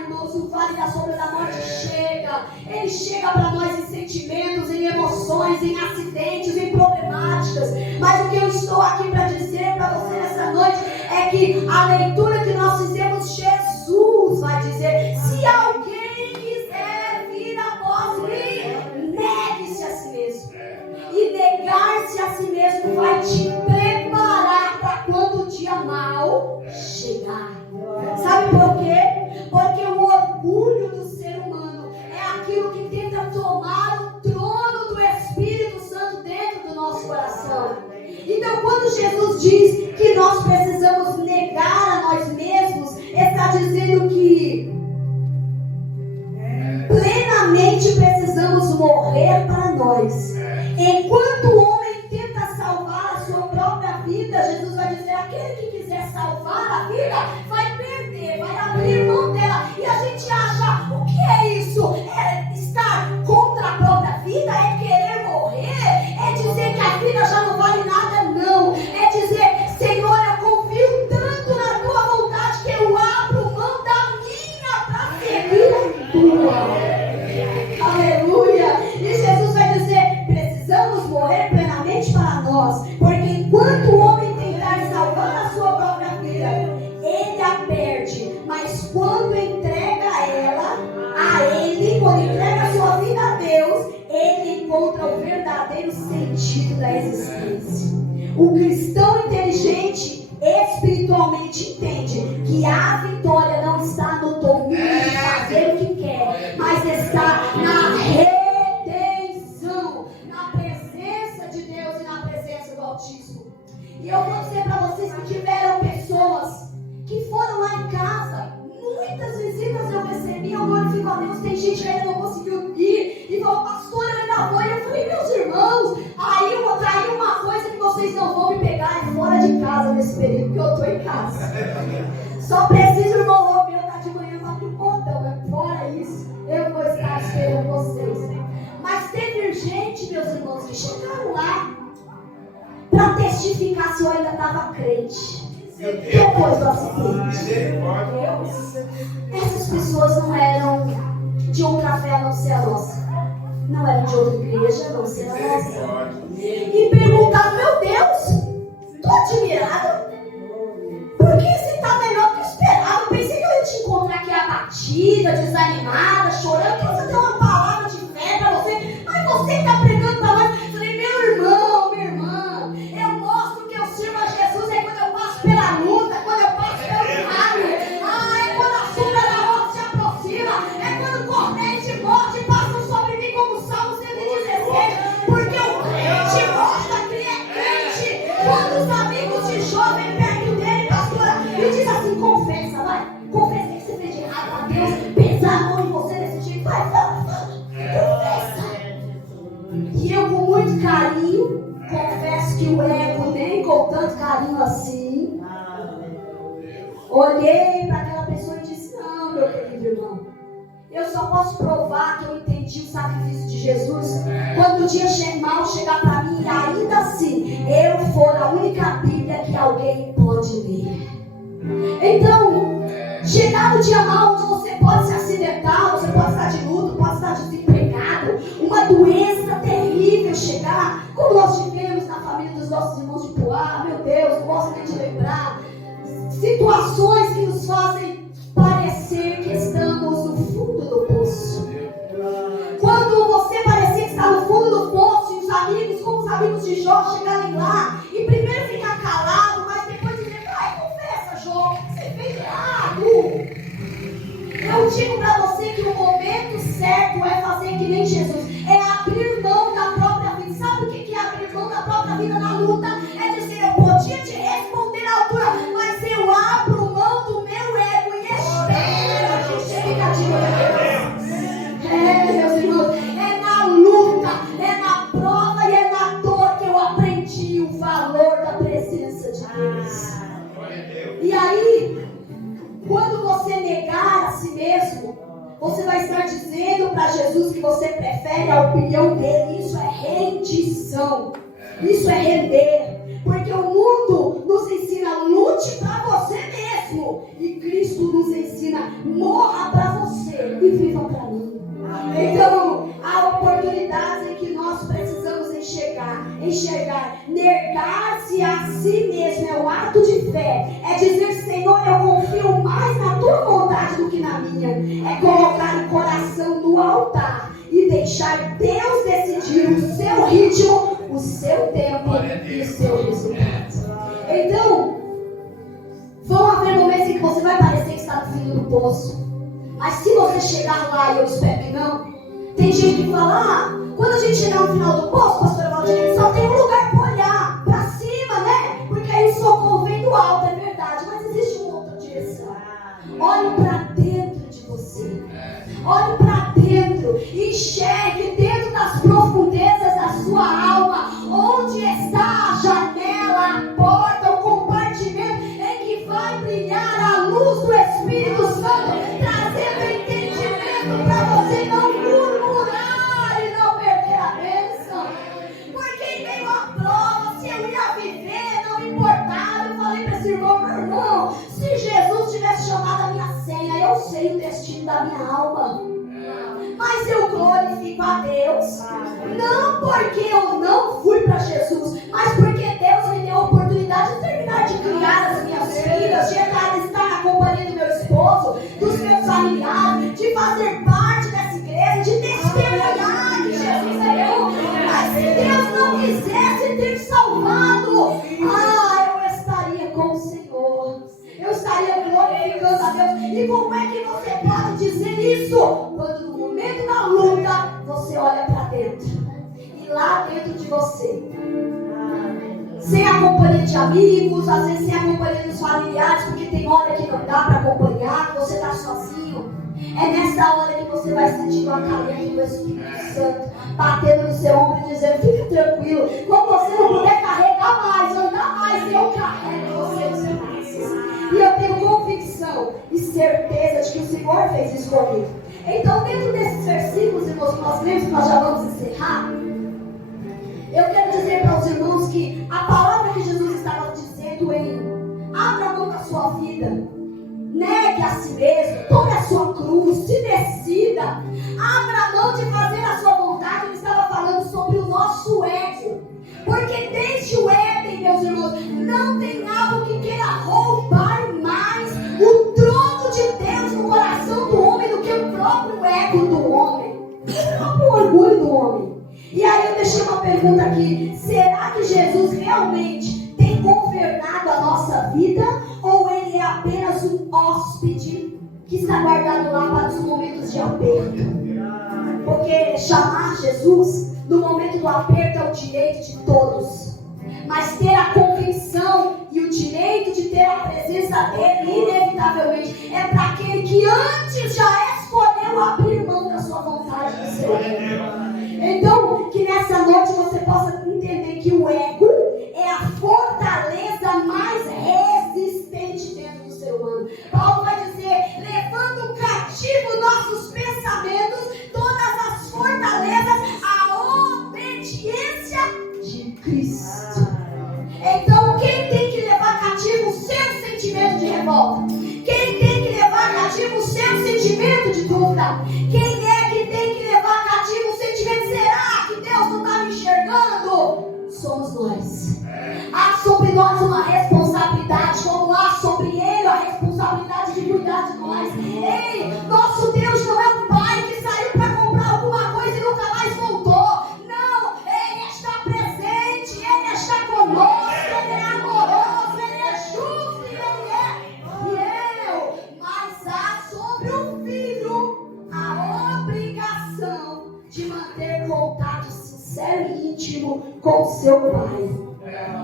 Irmãos, o vale da sombra da morte chega. Ele chega para nós em sentimentos, em emoções, em acidentes, em problemáticas. Mas o que eu estou aqui para dizer para você nessa noite é que a leitura que nós fizemos, Jesus vai dizer, se alguém quiser vir após mim, negue-se a si mesmo. E negar-se a si mesmo vai te preparar para quando o dia mal chegar. Sabe por quê? Porque o orgulho do ser humano é aquilo que tenta tomar o trono do Espírito Santo dentro do nosso coração. Então, quando Jesus diz que nós precisamos negar a nós mesmos, está dizendo que plenamente precisamos morrer para nós. Enquanto o homem tenta salvar a sua própria vida, Jesus vai dizer, aquele que quiser salvar a vida, vai perder, vai abrir mão dela. E a gente acha, o que é isso? É estar contra a própria vida? É querer morrer? É dizer que a vida já não vale nada? Não. É dizer, Senhor, eu confio tanto na tua vontade que eu abro mão da minha para seguir a tua. Aleluia. E Jesus vai dizer, precisamos morrer plenamente para nós, porque enquanto o homem tentar salvar a sua própria vida, ele a perde, mas quando entrega ela a ele, quando entrega a sua vida a Deus, ele encontra o verdadeiro sentido da existência. O cristão inteligente espiritualmente entende que a vitória não está no domínio de fazer o que quer, mas está na redenção, na presença de Deus e na presença do Altíssimo. E eu vou dizer para vocês que tiveram pessoas que foram lá em casa, muitas visitas eu recebi, eu glorifico a Deus, tem gente que ainda não conseguiu ir, e falou, pastor, eu ainda vou. E eu falei, meus irmãos, aí uma coisa que vocês não vão me pegar é fora de casa nesse período, que eu estou em casa. Só preciso, o irmão Romeu estar de manhã para abrir o portão, mas fora isso, eu vou estar esperando vocês. Mas teve gente, meus irmãos, que chegaram lá para testificar se eu ainda estava crente. Depois do acidente. Essas pessoas não eram de outra fé a não ser a nossa. Não eram de outra igreja a não ser a nossa. E perguntaram, meu Deus, estou admirada. Porque você está melhor do que eu esperava. Eu pensei que eu ia te encontrar aqui abatida, desanimada, chorando. Que você deu uma palavra de fé para você. Mas você está pregando para nós. Eu falei, meu irmão, minha irmã, eu mostro que eu sirvo a Jesus é quando eu passo pela luta, quando eu passo pelo vale. É quando a sombra da morte se aproxima. É quando cornéis de morte passam sobre mim, como o Salmo 116. Porque o crente mostra que é crente. Quando os amigos de Jó vêm perto dele, pastora, e diz assim, confessa, vai. Confessa que você fez de errado a Deus. Pensa a mão em você desse jeito. Vai, fala. Confessa. E eu, com muito carinho, confesso que o ego nem com tanto carinho assim, olhei para aquela pessoa e disse, não, meu querido irmão, eu só posso provar que eu entendi o sacrifício de Jesus quando o dia mal chegar para mim, e ainda assim eu for a única Bíblia que alguém pode ler. Então, chegar no dia mal onde você pode se acidentar, você pode estar de luto, pode estar desempregado, uma doença terrível chegar, como nós tivemos na família dos nossos irmãos de Poá, meu Deus, não gosto nem de lembrar. situações que nos fazem parecer que estamos no fundo do poço. Quando você parecer que está no fundo do poço, e os amigos, como os amigos de Jó, chegarem lá e primeiro ficar calado, mas depois dizer, vai, confessa, Jó, você fez errado. Eu digo para você que o momento certo é fazer que nem Jesus, é abrir mão da própria vida. Sabe o que é abrir mão da própria vida na luta? É dizer, eu podia te responder à altura, mas eu abro mão do meu ego e espero a justificativa de Deus. Meus irmãos, é na luta, é na prova e é na dor que eu aprendi o valor da presença de Deus. E aí, quando você negar a si mesmo, você vai estar dizendo para Jesus que você prefere a opinião dele. Isso é rendição. Isso é render. Porque o mundo nos ensina, lute para você mesmo. E Cristo nos ensina, morra para você e viva para mim. Então, há oportunidades em que nós precisamos enxergar. Negar-se a si mesmo é um ato de fé. É dizer, Senhor, eu confio mais na tua vontade do que na minha. É colocar o coração no altar e deixar Deus decidir o seu ritmo, o seu tempo e o seu resultado. Então, vão haver momentos em que você vai parecer que está no fundo do poço. Mas se você chegar lá, e eu espero que não, tem gente que fala, quando a gente chegar no final do poço, pastora Valdir, só tem um lugar para olhar, para cima, né? Porque aí o socorro vem do alto, é verdade, mas existe uma outra direção. Olhe para dentro de você. Olhe para dentro e enxergue dentro das profundezas da sua alma, onde está a janela, a porta, o compartimento em que vai brilhar a luz do Espírito Santo, trazendo entendimento para você não murmurar e não perder a bênção. Porque em meio à prova, se eu ia viver, não importava. Eu falei para esse irmão, meu irmão, se Jesus tivesse chamado a minha senha, eu sei o destino da minha alma. Mas eu glorifico a Deus, não porque eu não fui para Jesus, mas porque Deus me deu a oportunidade de terminar de criar as minhas filhas, de estar na companhia do meu esposo, dos meus familiares, de fazer parte dessa igreja, de testemunhar que Jesus é bom. Mas se Deus não quisesse ter salvado, eu estaria com o Senhor, eu estaria glorificando a Deus. E como é que você pode dizer isso? Quando no momento da luta você olha para dentro, e lá dentro de você, sem a companhia de amigos, às vezes sem a companhia dos familiares, porque tem hora que não dá para acompanhar, que você está sozinho, é nessa hora que você vai sentir o acalento do Espírito Santo batendo no seu ombro e dizendo, fica tranquilo, quando você não puder carregar mais, andar mais, eu carrego você nos braços. E eu tenho convicção e certeza de que o Senhor fez isso comigo. Então, dentro desses versículos, irmãos, que nós lemos, que nós já vamos encerrar, eu quero dizer para os irmãos que a palavra que Jesus estava dizendo em abra mão da sua vida, negue a si mesmo, tome a sua cruz, se decida, abra mão de fazer a sua vontade. Ele estava falando sobre o nosso ego, porque desde o Éden, meus irmãos, não tem algo que queira roubar mais o trono de Deus no coração do homem do que o próprio ego do homem, o próprio orgulho do homem. E aí eu deixei uma pergunta aqui: será que Jesus realmente tem governado a nossa vida, ou ele é apenas um hóspede que está guardado lá para os momentos de aperto? Porque chamar Jesus no momento do aperto é o direito de todos, mas ter a convicção e o direito de ter a presença dele, inevitavelmente, é para aquele que antes já escolheu abrir mão da sua vontade do Senhor. Então, que nessa noite você possa entender que o ego é a fortaleza mais resistente dentro do ser humano. Paulo vai dizer, levando cativo nossos pensamentos, todas as fortalezas, à obediência de Cristo. Então, quem tem que levar cativo o seu sentimento de revolta? Quem tem que levar cativo o seu sentimento de dúvida? Quem é que tem que levar cativo o sentimento? Será que Deus não está me enxergando? Somos nós. Há sobre nós uma responsabilidade, como há sobre ele meu Pai.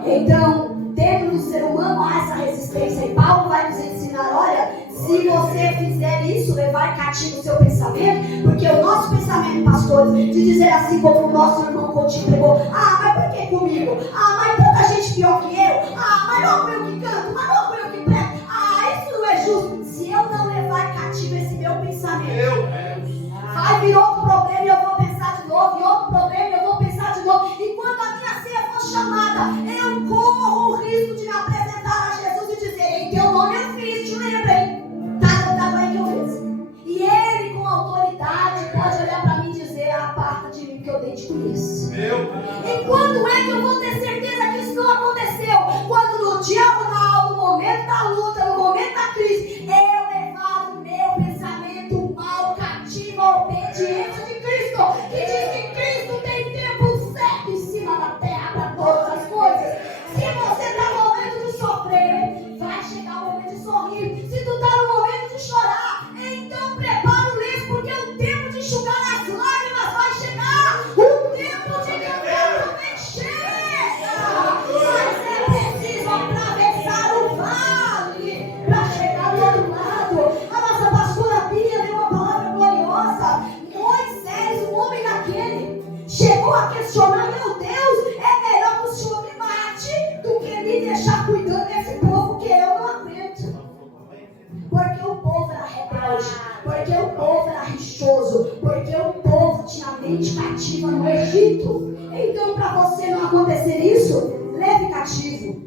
Então, dentro do ser humano há essa resistência. E Paulo vai nos ensinar, olha, se você fizer isso, levar cativo o seu pensamento, porque o nosso pensamento, pastores, de dizer assim como o nosso irmão Coutinho pregou, mas por que comigo? Mas tanta gente pior que eu. Mas não fui eu que canto, mas não fui eu que prego. Isso não é justo. Se eu não levar cativo esse meu pensamento, vai vir outro problema e eu vou pensar de novo, e outro problema e eu vou pensar de novo. E quando a minha ceia for chamada, eu corro o risco de me apresentar a Jesus e dizer, em teu nome eu fiz, te lembrem. Tá anotado aí que eu fiz. E ele, com autoridade, pode olhar para mim e dizer, aparta de mim que eu nem te conheço. E quando é que eu vou ter certeza que isso não aconteceu? Quando no diagonal, no momento da luta, no momento da crise, eu levar o meu pensamento mal cativo à obediência de Cristo, que diz que Cristo tem tempo certo em cima da terra para todas as coisas. Se você está no momento de sofrer, vai chegar o momento de sorrir. Se tu está no momento de chorar, então prepara o lenço, porque o tempo de enxugar as lágrimas vai chegar. O tempo de cantar também chega. Mas é preciso atravessar o vale para chegar do outro lado. A nossa pastora Bia deu uma palavra gloriosa. Moisés, o homem daquele, chegou a questionar, meu Deus, é melhor que o Senhor me mate do que me deixar cuidando desse povo que eu não aguento. Porque o povo era rebelde, porque o povo era rixoso, porque o povo tinha a mente cativa no Egito. Então, para você não acontecer isso, leve cativo.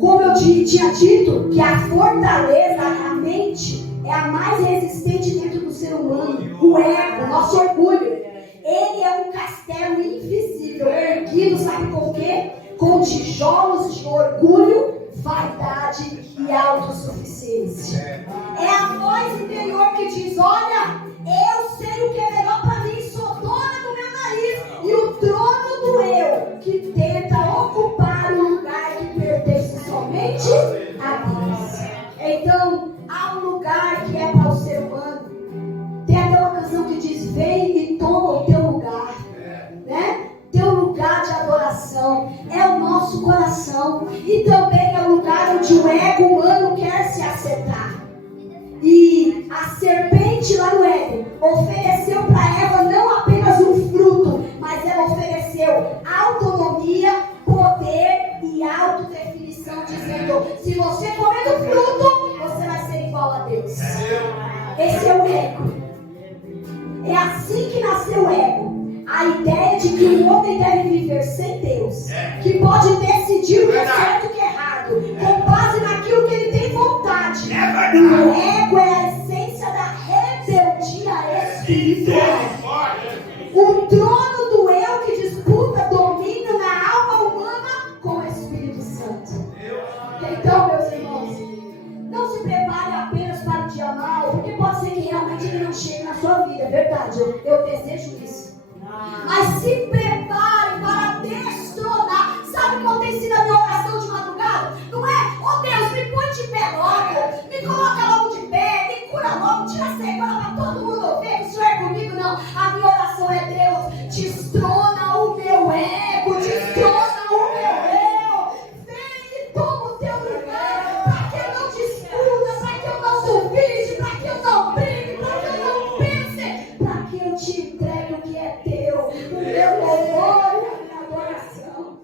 Como eu tinha dito, que a fortaleza, a mente, é a mais resistente dentro do ser humano. O ego, o nosso orgulho. Ele é um castelo invisível, erguido, sabe com o quê? Com tijolos de orgulho, vaidade e autossuficiência. É a voz interior que diz, olha, eu sei o que é melhor para mim, sou dona do meu nariz. E o trono do eu, que tenta ocupar o lugar que pertence somente a Deus. Então, há um lugar que é para o ser humano. Tem aquela canção que diz, vem e toma o teu lugar, né? Teu lugar de adoração é o nosso coração, e também é o lugar onde o ego humano quer se acertar. E a serpente lá no Éden ofereceu para Eva não apenas um fruto, mas ela ofereceu autonomia, poder e autodefinição, dizendo, se você comer do fruto, você vai ser igual a Deus. Esse é o ego. É assim que nasceu o ego. A ideia de que o homem deve viver sem Deus, que pode decidir o que é certo e o que é errado, com base naquilo que ele tem vontade. O ego é a essência da rebeldia espiritual. O trono do eu que disputa domínio na alma humana com o Espírito Santo. Então, meus irmãos, não se prepare apenas para o dia mau, porque pode ser que realmente ele não chegue na sua vida, é verdade, eu desejo isso. Mas se prepare para destronar. Sabe qual tem sido a minha oração de madrugada? Não é, oh Deus, me põe de pé logo, me coloca logo de pé, me cura logo, tira a sequela para todo mundo ouvir que o Senhor é comigo. Não, a minha oração é, Deus, destrona o meu ego, destrona o meu eu. Vem e toma o teu lugar, para que eu não discuta, para que eu não duvide, para que eu não brigue, para que eu não pense, para que eu te entregue o que é teu, o meu louvor e a minha adoração.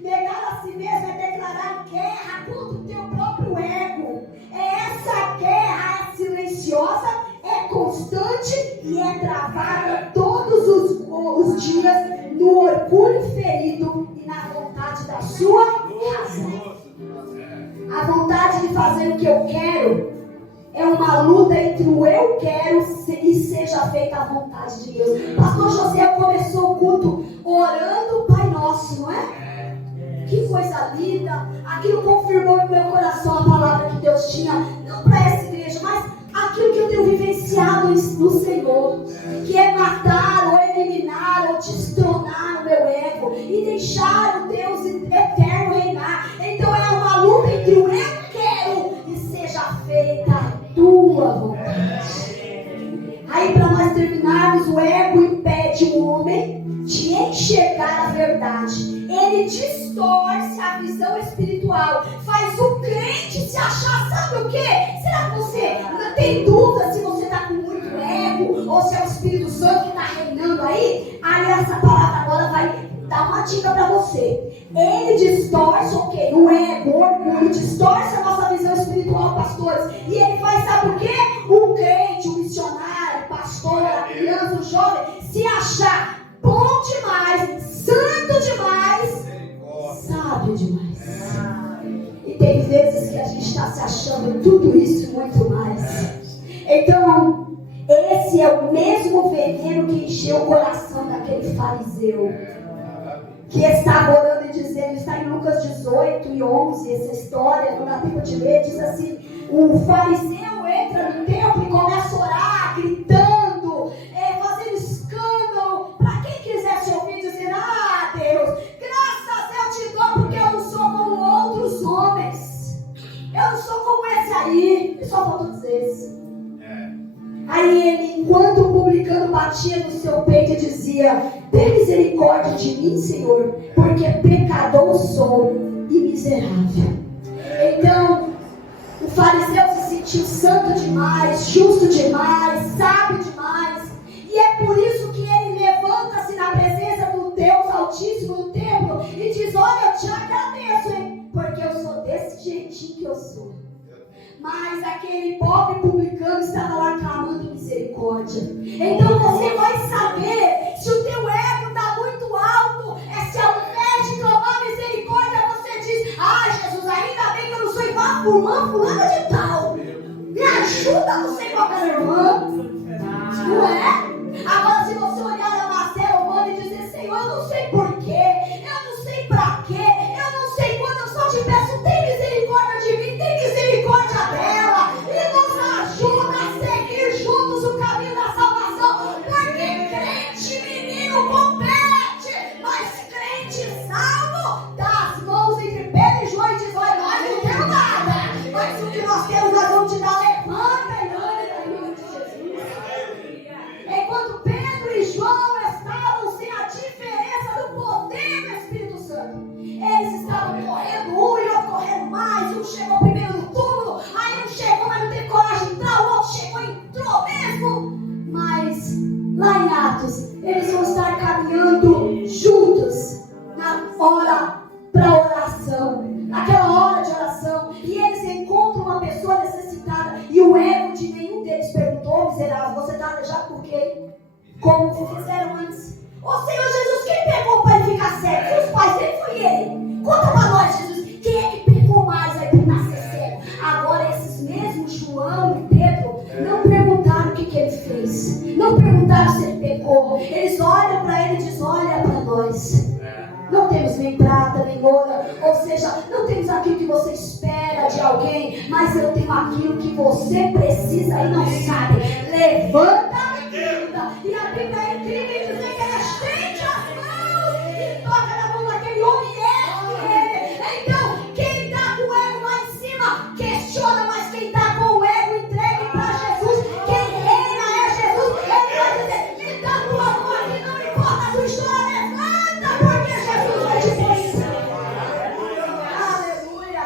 Negar a si mesmo é declarar guerra contra o teu próprio ego. Essa guerra é silenciosa, é constante e é travada todos os dias no orgulho ferido e na vontade da sua razão. A vontade de fazer o que eu quero é uma luta entre o eu quero e seja feita a vontade de Deus. Pastor José começou o culto orando o Pai Nosso, não é? Que coisa linda. Aquilo confirmou no meu coração a palavra que Deus tinha, não para essa igreja, mas aquilo que eu tenho vivenciado no Senhor, que é matar ou eliminar ou destronar o meu ego e deixar o Deus eterno reinar. Então é uma luta entre o eu quero e seja feita a tua vontade. Aí, para nós terminarmos, o ego impede o homem de enxergar a verdade. Ele distorce a visão espiritual, faz o crente se achar, sabe o quê? Será que você não tem dúvida se você está com muito ego ou se é o Espírito Santo que está reinando aí? Aí essa palavra agora vai dar uma dica para você. Ele distorce o quê? O ego, o orgulho, distorce a nossa visão espiritual, pastores. E ele faz, sabe o quê? O crente, o missionário, o pastor, a criança, o jovem, se achar bom demais, santo demais, sábio demais. E tem vezes que a gente está se achando tudo isso e muito mais. Então, esse é o mesmo veneno que encheu o coração daquele fariseu, que estava orando e dizendo, está em Lucas 18 e 11, essa história, não dá tempo de ler, diz assim, o fariseu entra no templo e começa a orar, gritando, fazendo escândalo, para quem quisesse ouvir, dizer, Deus, graças eu te dou, porque eu não sou como outros homens, eu não sou como esse aí, e só faltou dizer isso. Aí ele, enquanto o publicano batia no seu peito e dizia, tem misericórdia de mim, Senhor, porque pecador sou e miserável. Então, o fariseu se sentiu santo demais, justo demais, sábio demais. E é por isso que ele levanta-se na presença do Deus Altíssimo no templo e diz, olha, eu te agradeço, hein, porque eu sou desse jeitinho que eu sou. Mas aquele pobre publicano estava lá clamando misericórdia. Então você vai saber se o teu ego está muito alto. Se ao invés de clamar misericórdia, você diz, Jesus, ainda bem que eu não sou igual a fulana de tal. Me ajuda a não ser igual a irmã. Não é? Agora se você olhar a Marcela humana e dizer, Senhor, eu não sei porquê, eu não sei pra quê, eu não sei quando, eu só te peço, tem misericórdia de mim, tem misericórdia dela, e nos ajuda a seguir juntos o caminho da salvação, porque crente menino compete, mas crente salvo dá as mãos entre Pedro e João e diz, olha, nós não temos nada, mas o que nós temos nós vamos te dar, levanta e anda em nome de Jesus. Enquanto Pedro e João estavam sem a diferença do poder do Espírito Santo, eles estavam correndo, um e outro correndo mais, um chegou primeiro no túmulo, aí um chegou, mas não teve coragem de entrar, o outro chegou e entrou mesmo. Mas lá em Atos, eles vão estar caminhando juntos na hora para oração, naquela hora de oração, e eles encontram uma pessoa necessitada, e o ego de nenhum deles perguntou, miserável, você está aleijado por quê? Como fizeram antes. Ô Senhor Jesus, quem pegou para ele ficar cego? Foi os pais dele, foi ele. Conta para nós, Jesus, quem é que pegou mais aí para nascer cego? Agora esses mesmos João e Pedro não perguntaram o que ele fez, não perguntaram se ele pecou. Eles olham para ele e dizem, olha para nós, não temos nem prata nem ouro, ou seja, não temos aquilo que você espera de alguém, mas eu tenho aquilo que você precisa e não sabe. Levanta e a Bíblia é incrível em dizer que ela estende as mãos e toca na mão daquele homem e ergue ele. Então, quem está com o ego lá em cima, questiona, mas quem está com o ego, entregue para Jesus. Quem reina é Jesus. Ele vai dizer, me dá tua mão aqui, não importa a tua história, levanta, porque Jesus vai te pôr em cima. Aleluia.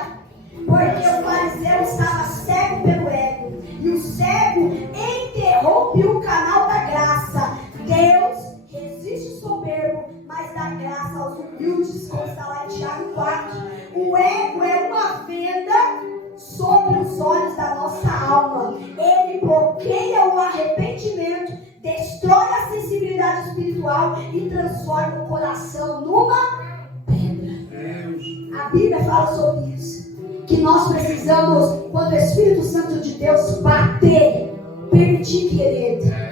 Porque o fariseu estava cego pelo ego, e o cego interrompe o canal da graça. Deus resiste o soberbo, mas dá graça aos humildes, como está lá em Tiago 4. O ego é uma venda sobre os olhos da nossa alma. Ele bloqueia o arrependimento, destrói a sensibilidade espiritual e transforma o coração numa pedra. A Bíblia fala sobre isso, que nós precisamos, quando o Espírito Santo de Deus bater, permitir que ele entre.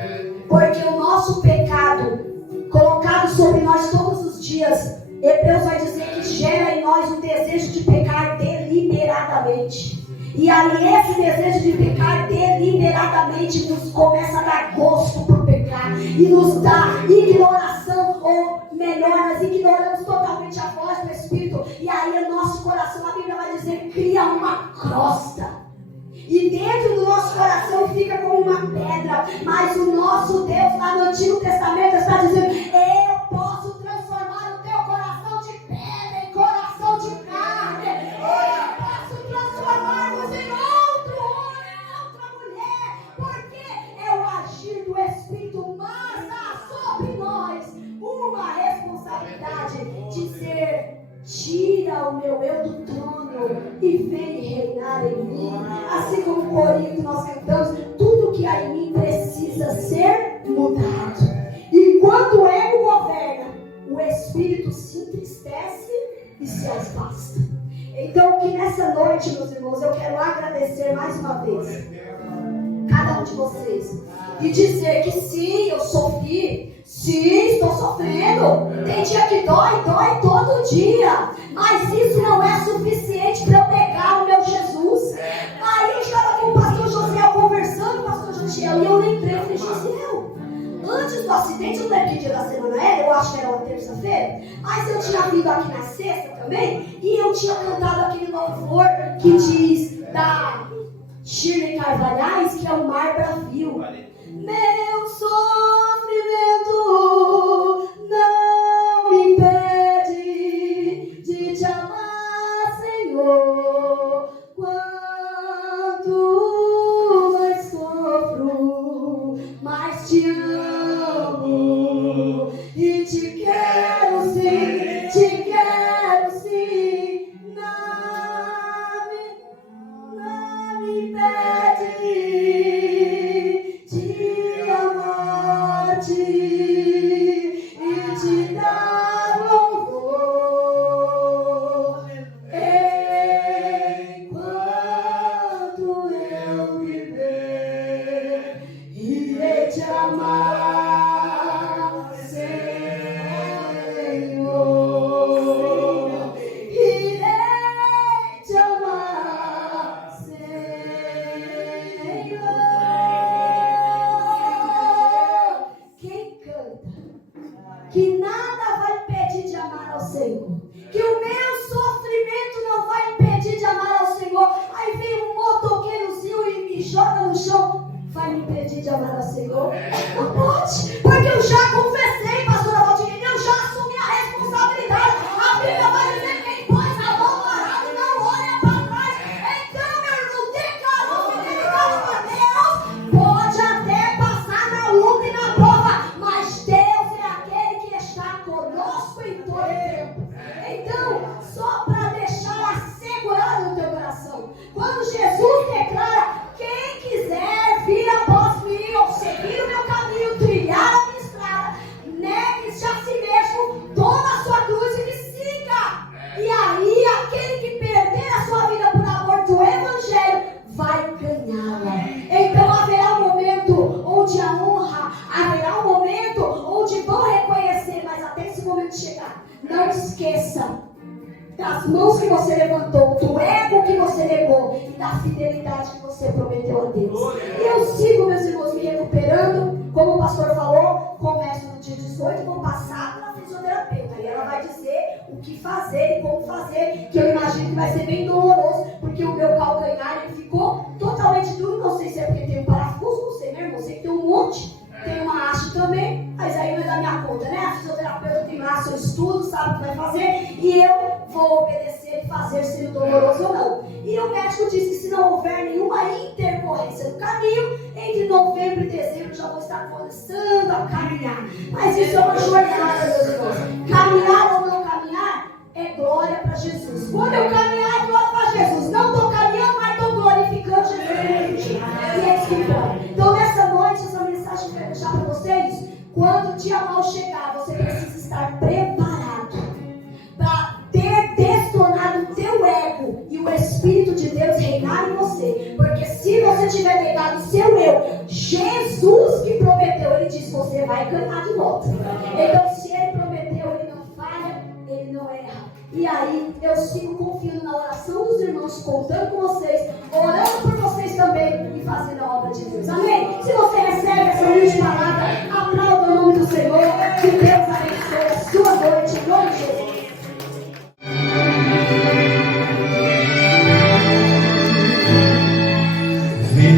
Porque o nosso pecado, colocado sobre nós todos os dias, Hebreus vai dizer que gera em nós o desejo de pecar deliberadamente. E aí esse desejo de pecar deliberadamente nos começa a dar gosto por pecar. E nos dá ignoração, ou melhor, nós ignoramos totalmente a voz do Espírito. E aí o nosso coração, a Bíblia vai dizer, cria uma crosta. E dentro do nosso coração fica como uma pedra. Mas o nosso Deus lá no Antigo Testamento está dizendo, eu posso transformar o teu coração vem reinar em mim. Assim como o corinho que nós cantamos, tudo que há em mim precisa ser mudado. E quando o ego governa, o espírito se entristece e se afasta. Então, que nessa noite, meus irmãos, eu quero agradecer mais uma vez cada um de vocês e dizer que sim, eu sofri, sim, estou sofrendo. Tem dia que dói todo dia, mas isso não é suficiente para eu negar o meu Jesus. Aí eu estava com o pastor Josiel conversando com o pastor Josiel e eu lembrei, eu falei, Josiel, antes do acidente, eu não lembro que dia da semana era, eu acho que era uma terça-feira, mas eu tinha vindo aqui na sexta também, e eu tinha cantado aquele louvor que diz da Shirley Carvalhais, que é o Mar Bravio. Meu sofrimento não me impede de te amar, Senhor. Quanto mais sofro, mais te amo. E te quero sim, não me impede de amar-te e te dar louvor. Enquanto eu viver, irei te amar, Senhor. Irei te amar, Senhor. Quem canta que nada vai impedir de amar ao Senhor, que o meu sofrimento não vai impedir de amar ao Senhor, aí vem um motoqueirozinho e me joga no chão, vai me impedir de amar ao Senhor? Não pode, porque eu já confessei, pastora Valdinei, eu já assumi a responsabilidade. A Bíblia vai dizer: quem põe a mão no arado não olha para trás. Então, meu irmão, declarou fidelidade para Deus. Pode até passar na luta e na prova, mas Deus é aquele que está conosco em todo tempo. Então, só para deixar assegurado no teu coração, quando Jesus declara: quem quiser vir após mim, ou seguir o meu caminho, trilhar a minha estrada, negue-se a si mesmo, toma a sua cruz e me siga. E aí, aquele que perder a sua vida por amor do Evangelho, vai ganhá-la. Então haverá um momento onde a honra, haverá um momento onde vão reconhecer, mas até esse momento chegar, não esqueça das mãos que você levantou, do ego que você negou e da fidelidade que você prometeu a Deus. E eu sigo, meus irmãos, me recuperando, como o pastor falou, começo no dia 18, vou passar pela fisioterapeuta e ela vai dizer o que fazer e como fazer, que eu imagino que vai ser bem doloroso, porque o meu calcanhar ele ficou totalmente duro, não sei se é porque tem um parafuso, não sei, meu irmão, sei que tem um monte. Tem uma haste também, mas aí não é da minha conta, né? A fisioterapeuta tem lá seu estudo, sabe o que vai fazer, e eu vou obedecer e fazer, sendo doloroso ou não. E o médico disse que se não houver nenhuma intercorrência no caminho, entre novembro e dezembro já vou estar começando a caminhar. Mas isso é uma jornada, meus irmãos. Caminhar ou não caminhar é glória para Jesus. Quando eu caminhar, é glória para Jesus. Não estou caminhando, mas estou glorificando Jesus. E é isso que importa. Então, nessa noite, essa mensagem que eu quero deixar para vocês: quando o dia mal chegar, você precisa estar preparado para ter destronado o teu ego e o Espírito de Deus reinar em você. Porque se você tiver negado o seu eu, Jesus que prometeu, ele disse: você vai ganhar de volta. Então, se ele prometeu, ele não falha, ele não erra. E aí, eu sigo confiando na oração dos irmãos, contando com vocês, orando por vocês também e fazendo a obra de Deus. Amém? Se você recebe essa humilde palavra, aplauda o nome do Senhor. Que Deus abençoe a sua noite em nome de Jesus. Vi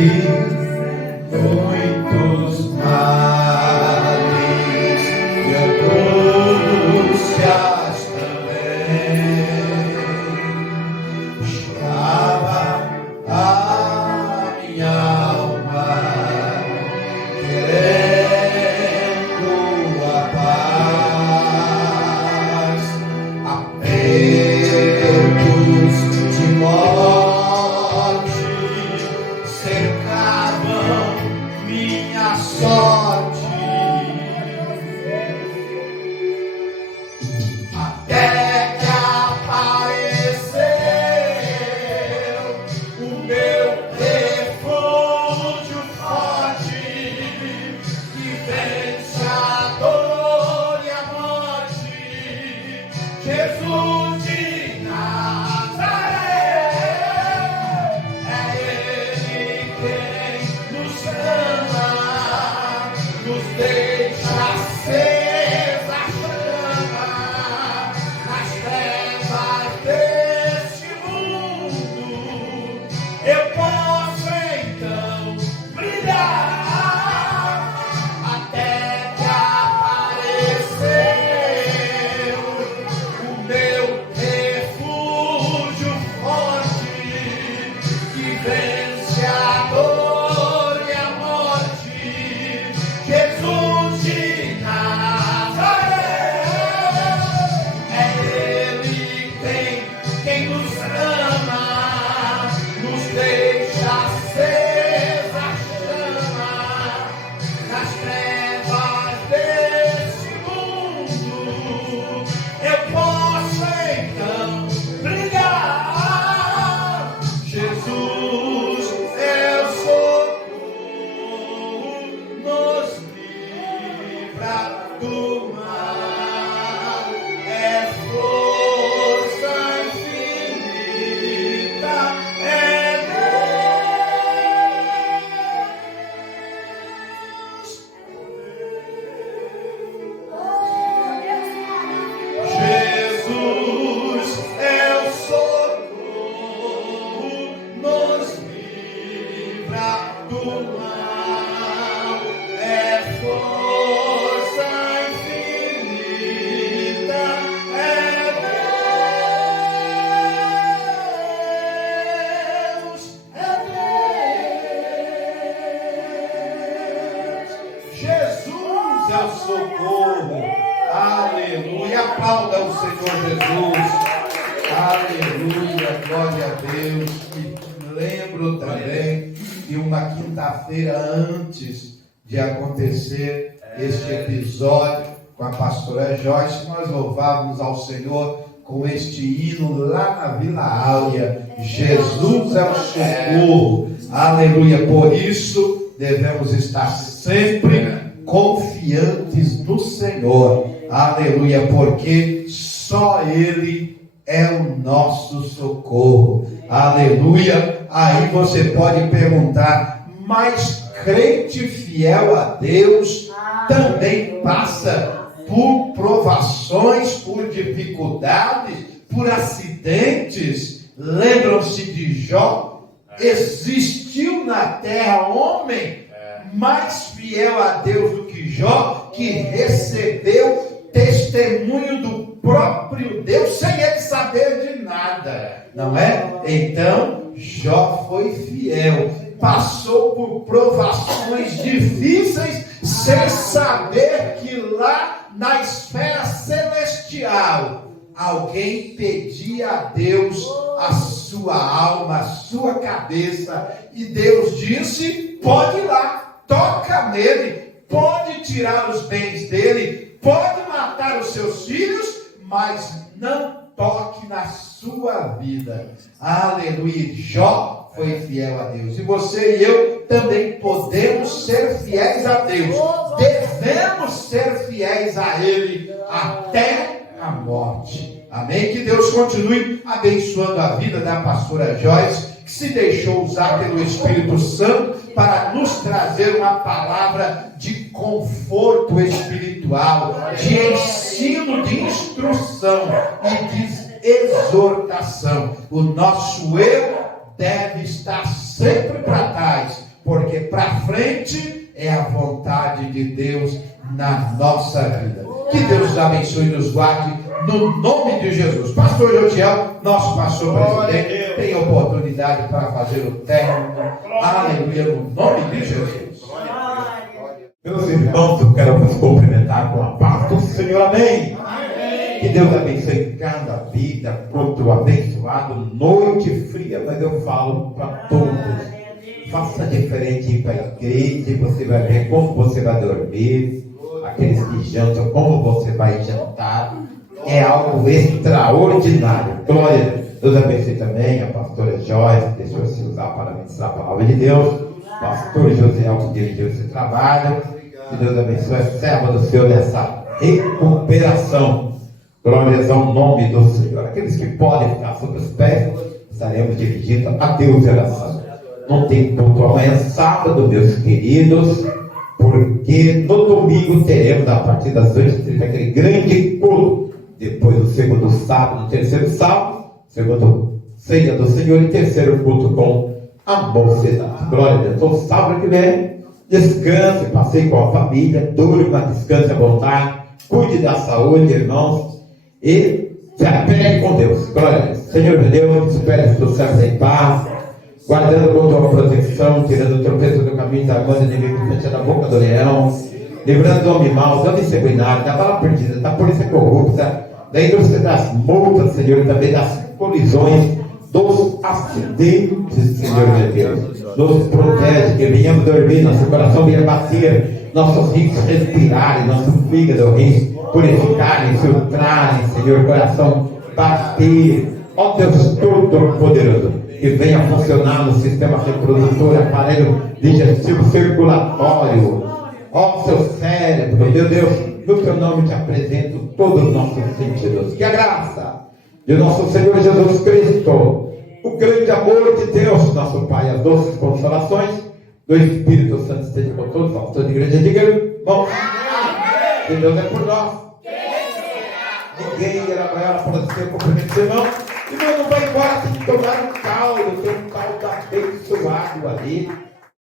muitos males e angústias também. Chegava a eu posso então brilhar até que apareceu o meu refúgio forte que vence a dor e a morte, Jesus de Nazaré. É Ele quem nos ama, nos deixa acesa a chama nas trevas desse mundo. Eu posso então brilhar. Jesus é o socorro, nos livra do mal, é força infinita, é Jesus é o socorro, nos livra do mal, é força infinita, é Deus, Jesus é o socorro. Aleluia, aplauda o Senhor Jesus. Aleluia, glória a Deus. E lembro também que uma quinta-feira antes de acontecer este episódio com a pastora Joyce, nós louvávamos ao Senhor com este hino lá na Vila Áurea. Jesus é o socorro. Aleluia, por isso devemos estar sempre confiantes no Senhor. Aleluia, porque só Ele é o nosso socorro. Aleluia. Aí você pode perguntar, mas crente fiel a Deus também passa por provações, por dificuldades, por acidentes? Lembram-se de Jó? Existiu na terra homem mais fiel a Deus do que Jó, que recebeu testemunho do próprio Deus sem ele saber de nada, não é? Então Jó foi fiel, passou por provações difíceis sem saber que lá na esfera celestial alguém pedia a Deus a sua alma, a sua cabeça, e Deus disse: pode ir lá, toca nele, pode tirar os bens dele, pode matar os seus filhos, mas não toque na sua vida. Aleluia. Jó foi fiel a Deus, e você e eu também podemos ser fiéis a Deus. Devemos ser fiéis a Ele até a morte. Amém? Que Deus continue abençoando a vida da pastora Joyce, que se deixou usar pelo Espírito Santo para nos trazer uma palavra de conforto espiritual, de ensino, de instrução e de exortação. O nosso eu deve estar sempre para trás, porque para frente é a vontade de Deus na nossa vida. Que Deus nos abençoe e nos guarde, no nome de Jesus. Pastor Jotiel, nosso pastor presidente, tem oportunidade para fazer o término. Aleluia, no nome de Jesus. Meus irmãos, eu quero vos cumprimentar com a paz do Senhor. Amém. Que Deus abençoe cada vida, culto abençoado, noite fria, mas eu falo para todos. Faça diferente, ir para a igreja, e você vai ver como você vai dormir. Aqueles que jantam, como você vai jantar. É algo extraordinário. Glória a Deus. Deus abençoe também a pastora Joyce, que deixou se usar para ministrar a palavra de Deus. Pastor José, que dirigiu esse trabalho. Que Deus abençoe a serva do Senhor nessa recuperação. Glórias ao nome do Senhor. Aqueles que podem ficar sobre os pés, estaremos dirigindo a Deus em oração. Não tem culto amanhã, sábado, meus queridos, porque no domingo teremos, a partir das 8h30, aquele grande culto. Depois do segundo sábado, no terceiro sábado, segundo ceia do Senhor, e terceiro culto com a mocidade. Glória a Deus. Então, sábado que vem, descanse, passeie com a família, durma, descanse à vontade, cuide da saúde, irmãos, e se apegue com Deus. Glória a Deus. Senhor de Deus, espere os servos em paz, guardando com tua proteção, tirando o tropeço do caminho da mão do inimigo, frente da boca do leão, livrando do homem mau, da inseguridade, da bala perdida, da polícia corrupta, da indústria das multas, Senhor, e também das colisões, dos acidentes, Senhor de Deus. Nos protege, que venhamos dormir, nosso coração venha bater, nossos rins respirarem, nosso fígado, rins purificarem, filtrarem, Senhor, coração bater. Ó Deus Todo-Poderoso, que venha funcionar no sistema reprodutor, aparelho digestivo, circulatório. Ó seu cérebro, meu Deus, no teu nome te apresento todos os nossos sentidos. Que a graça de nosso Senhor Jesus Cristo, o grande amor de Deus, nosso Pai, as doces consolações do Espírito Santo esteja com todos nós. Toda a igreja diga, irmãos, que Deus é por nós. Ninguém irá maior para ser cumprimento, irmão. E não vai embora sem tomar um caldo, tem um caldo abençoado ali.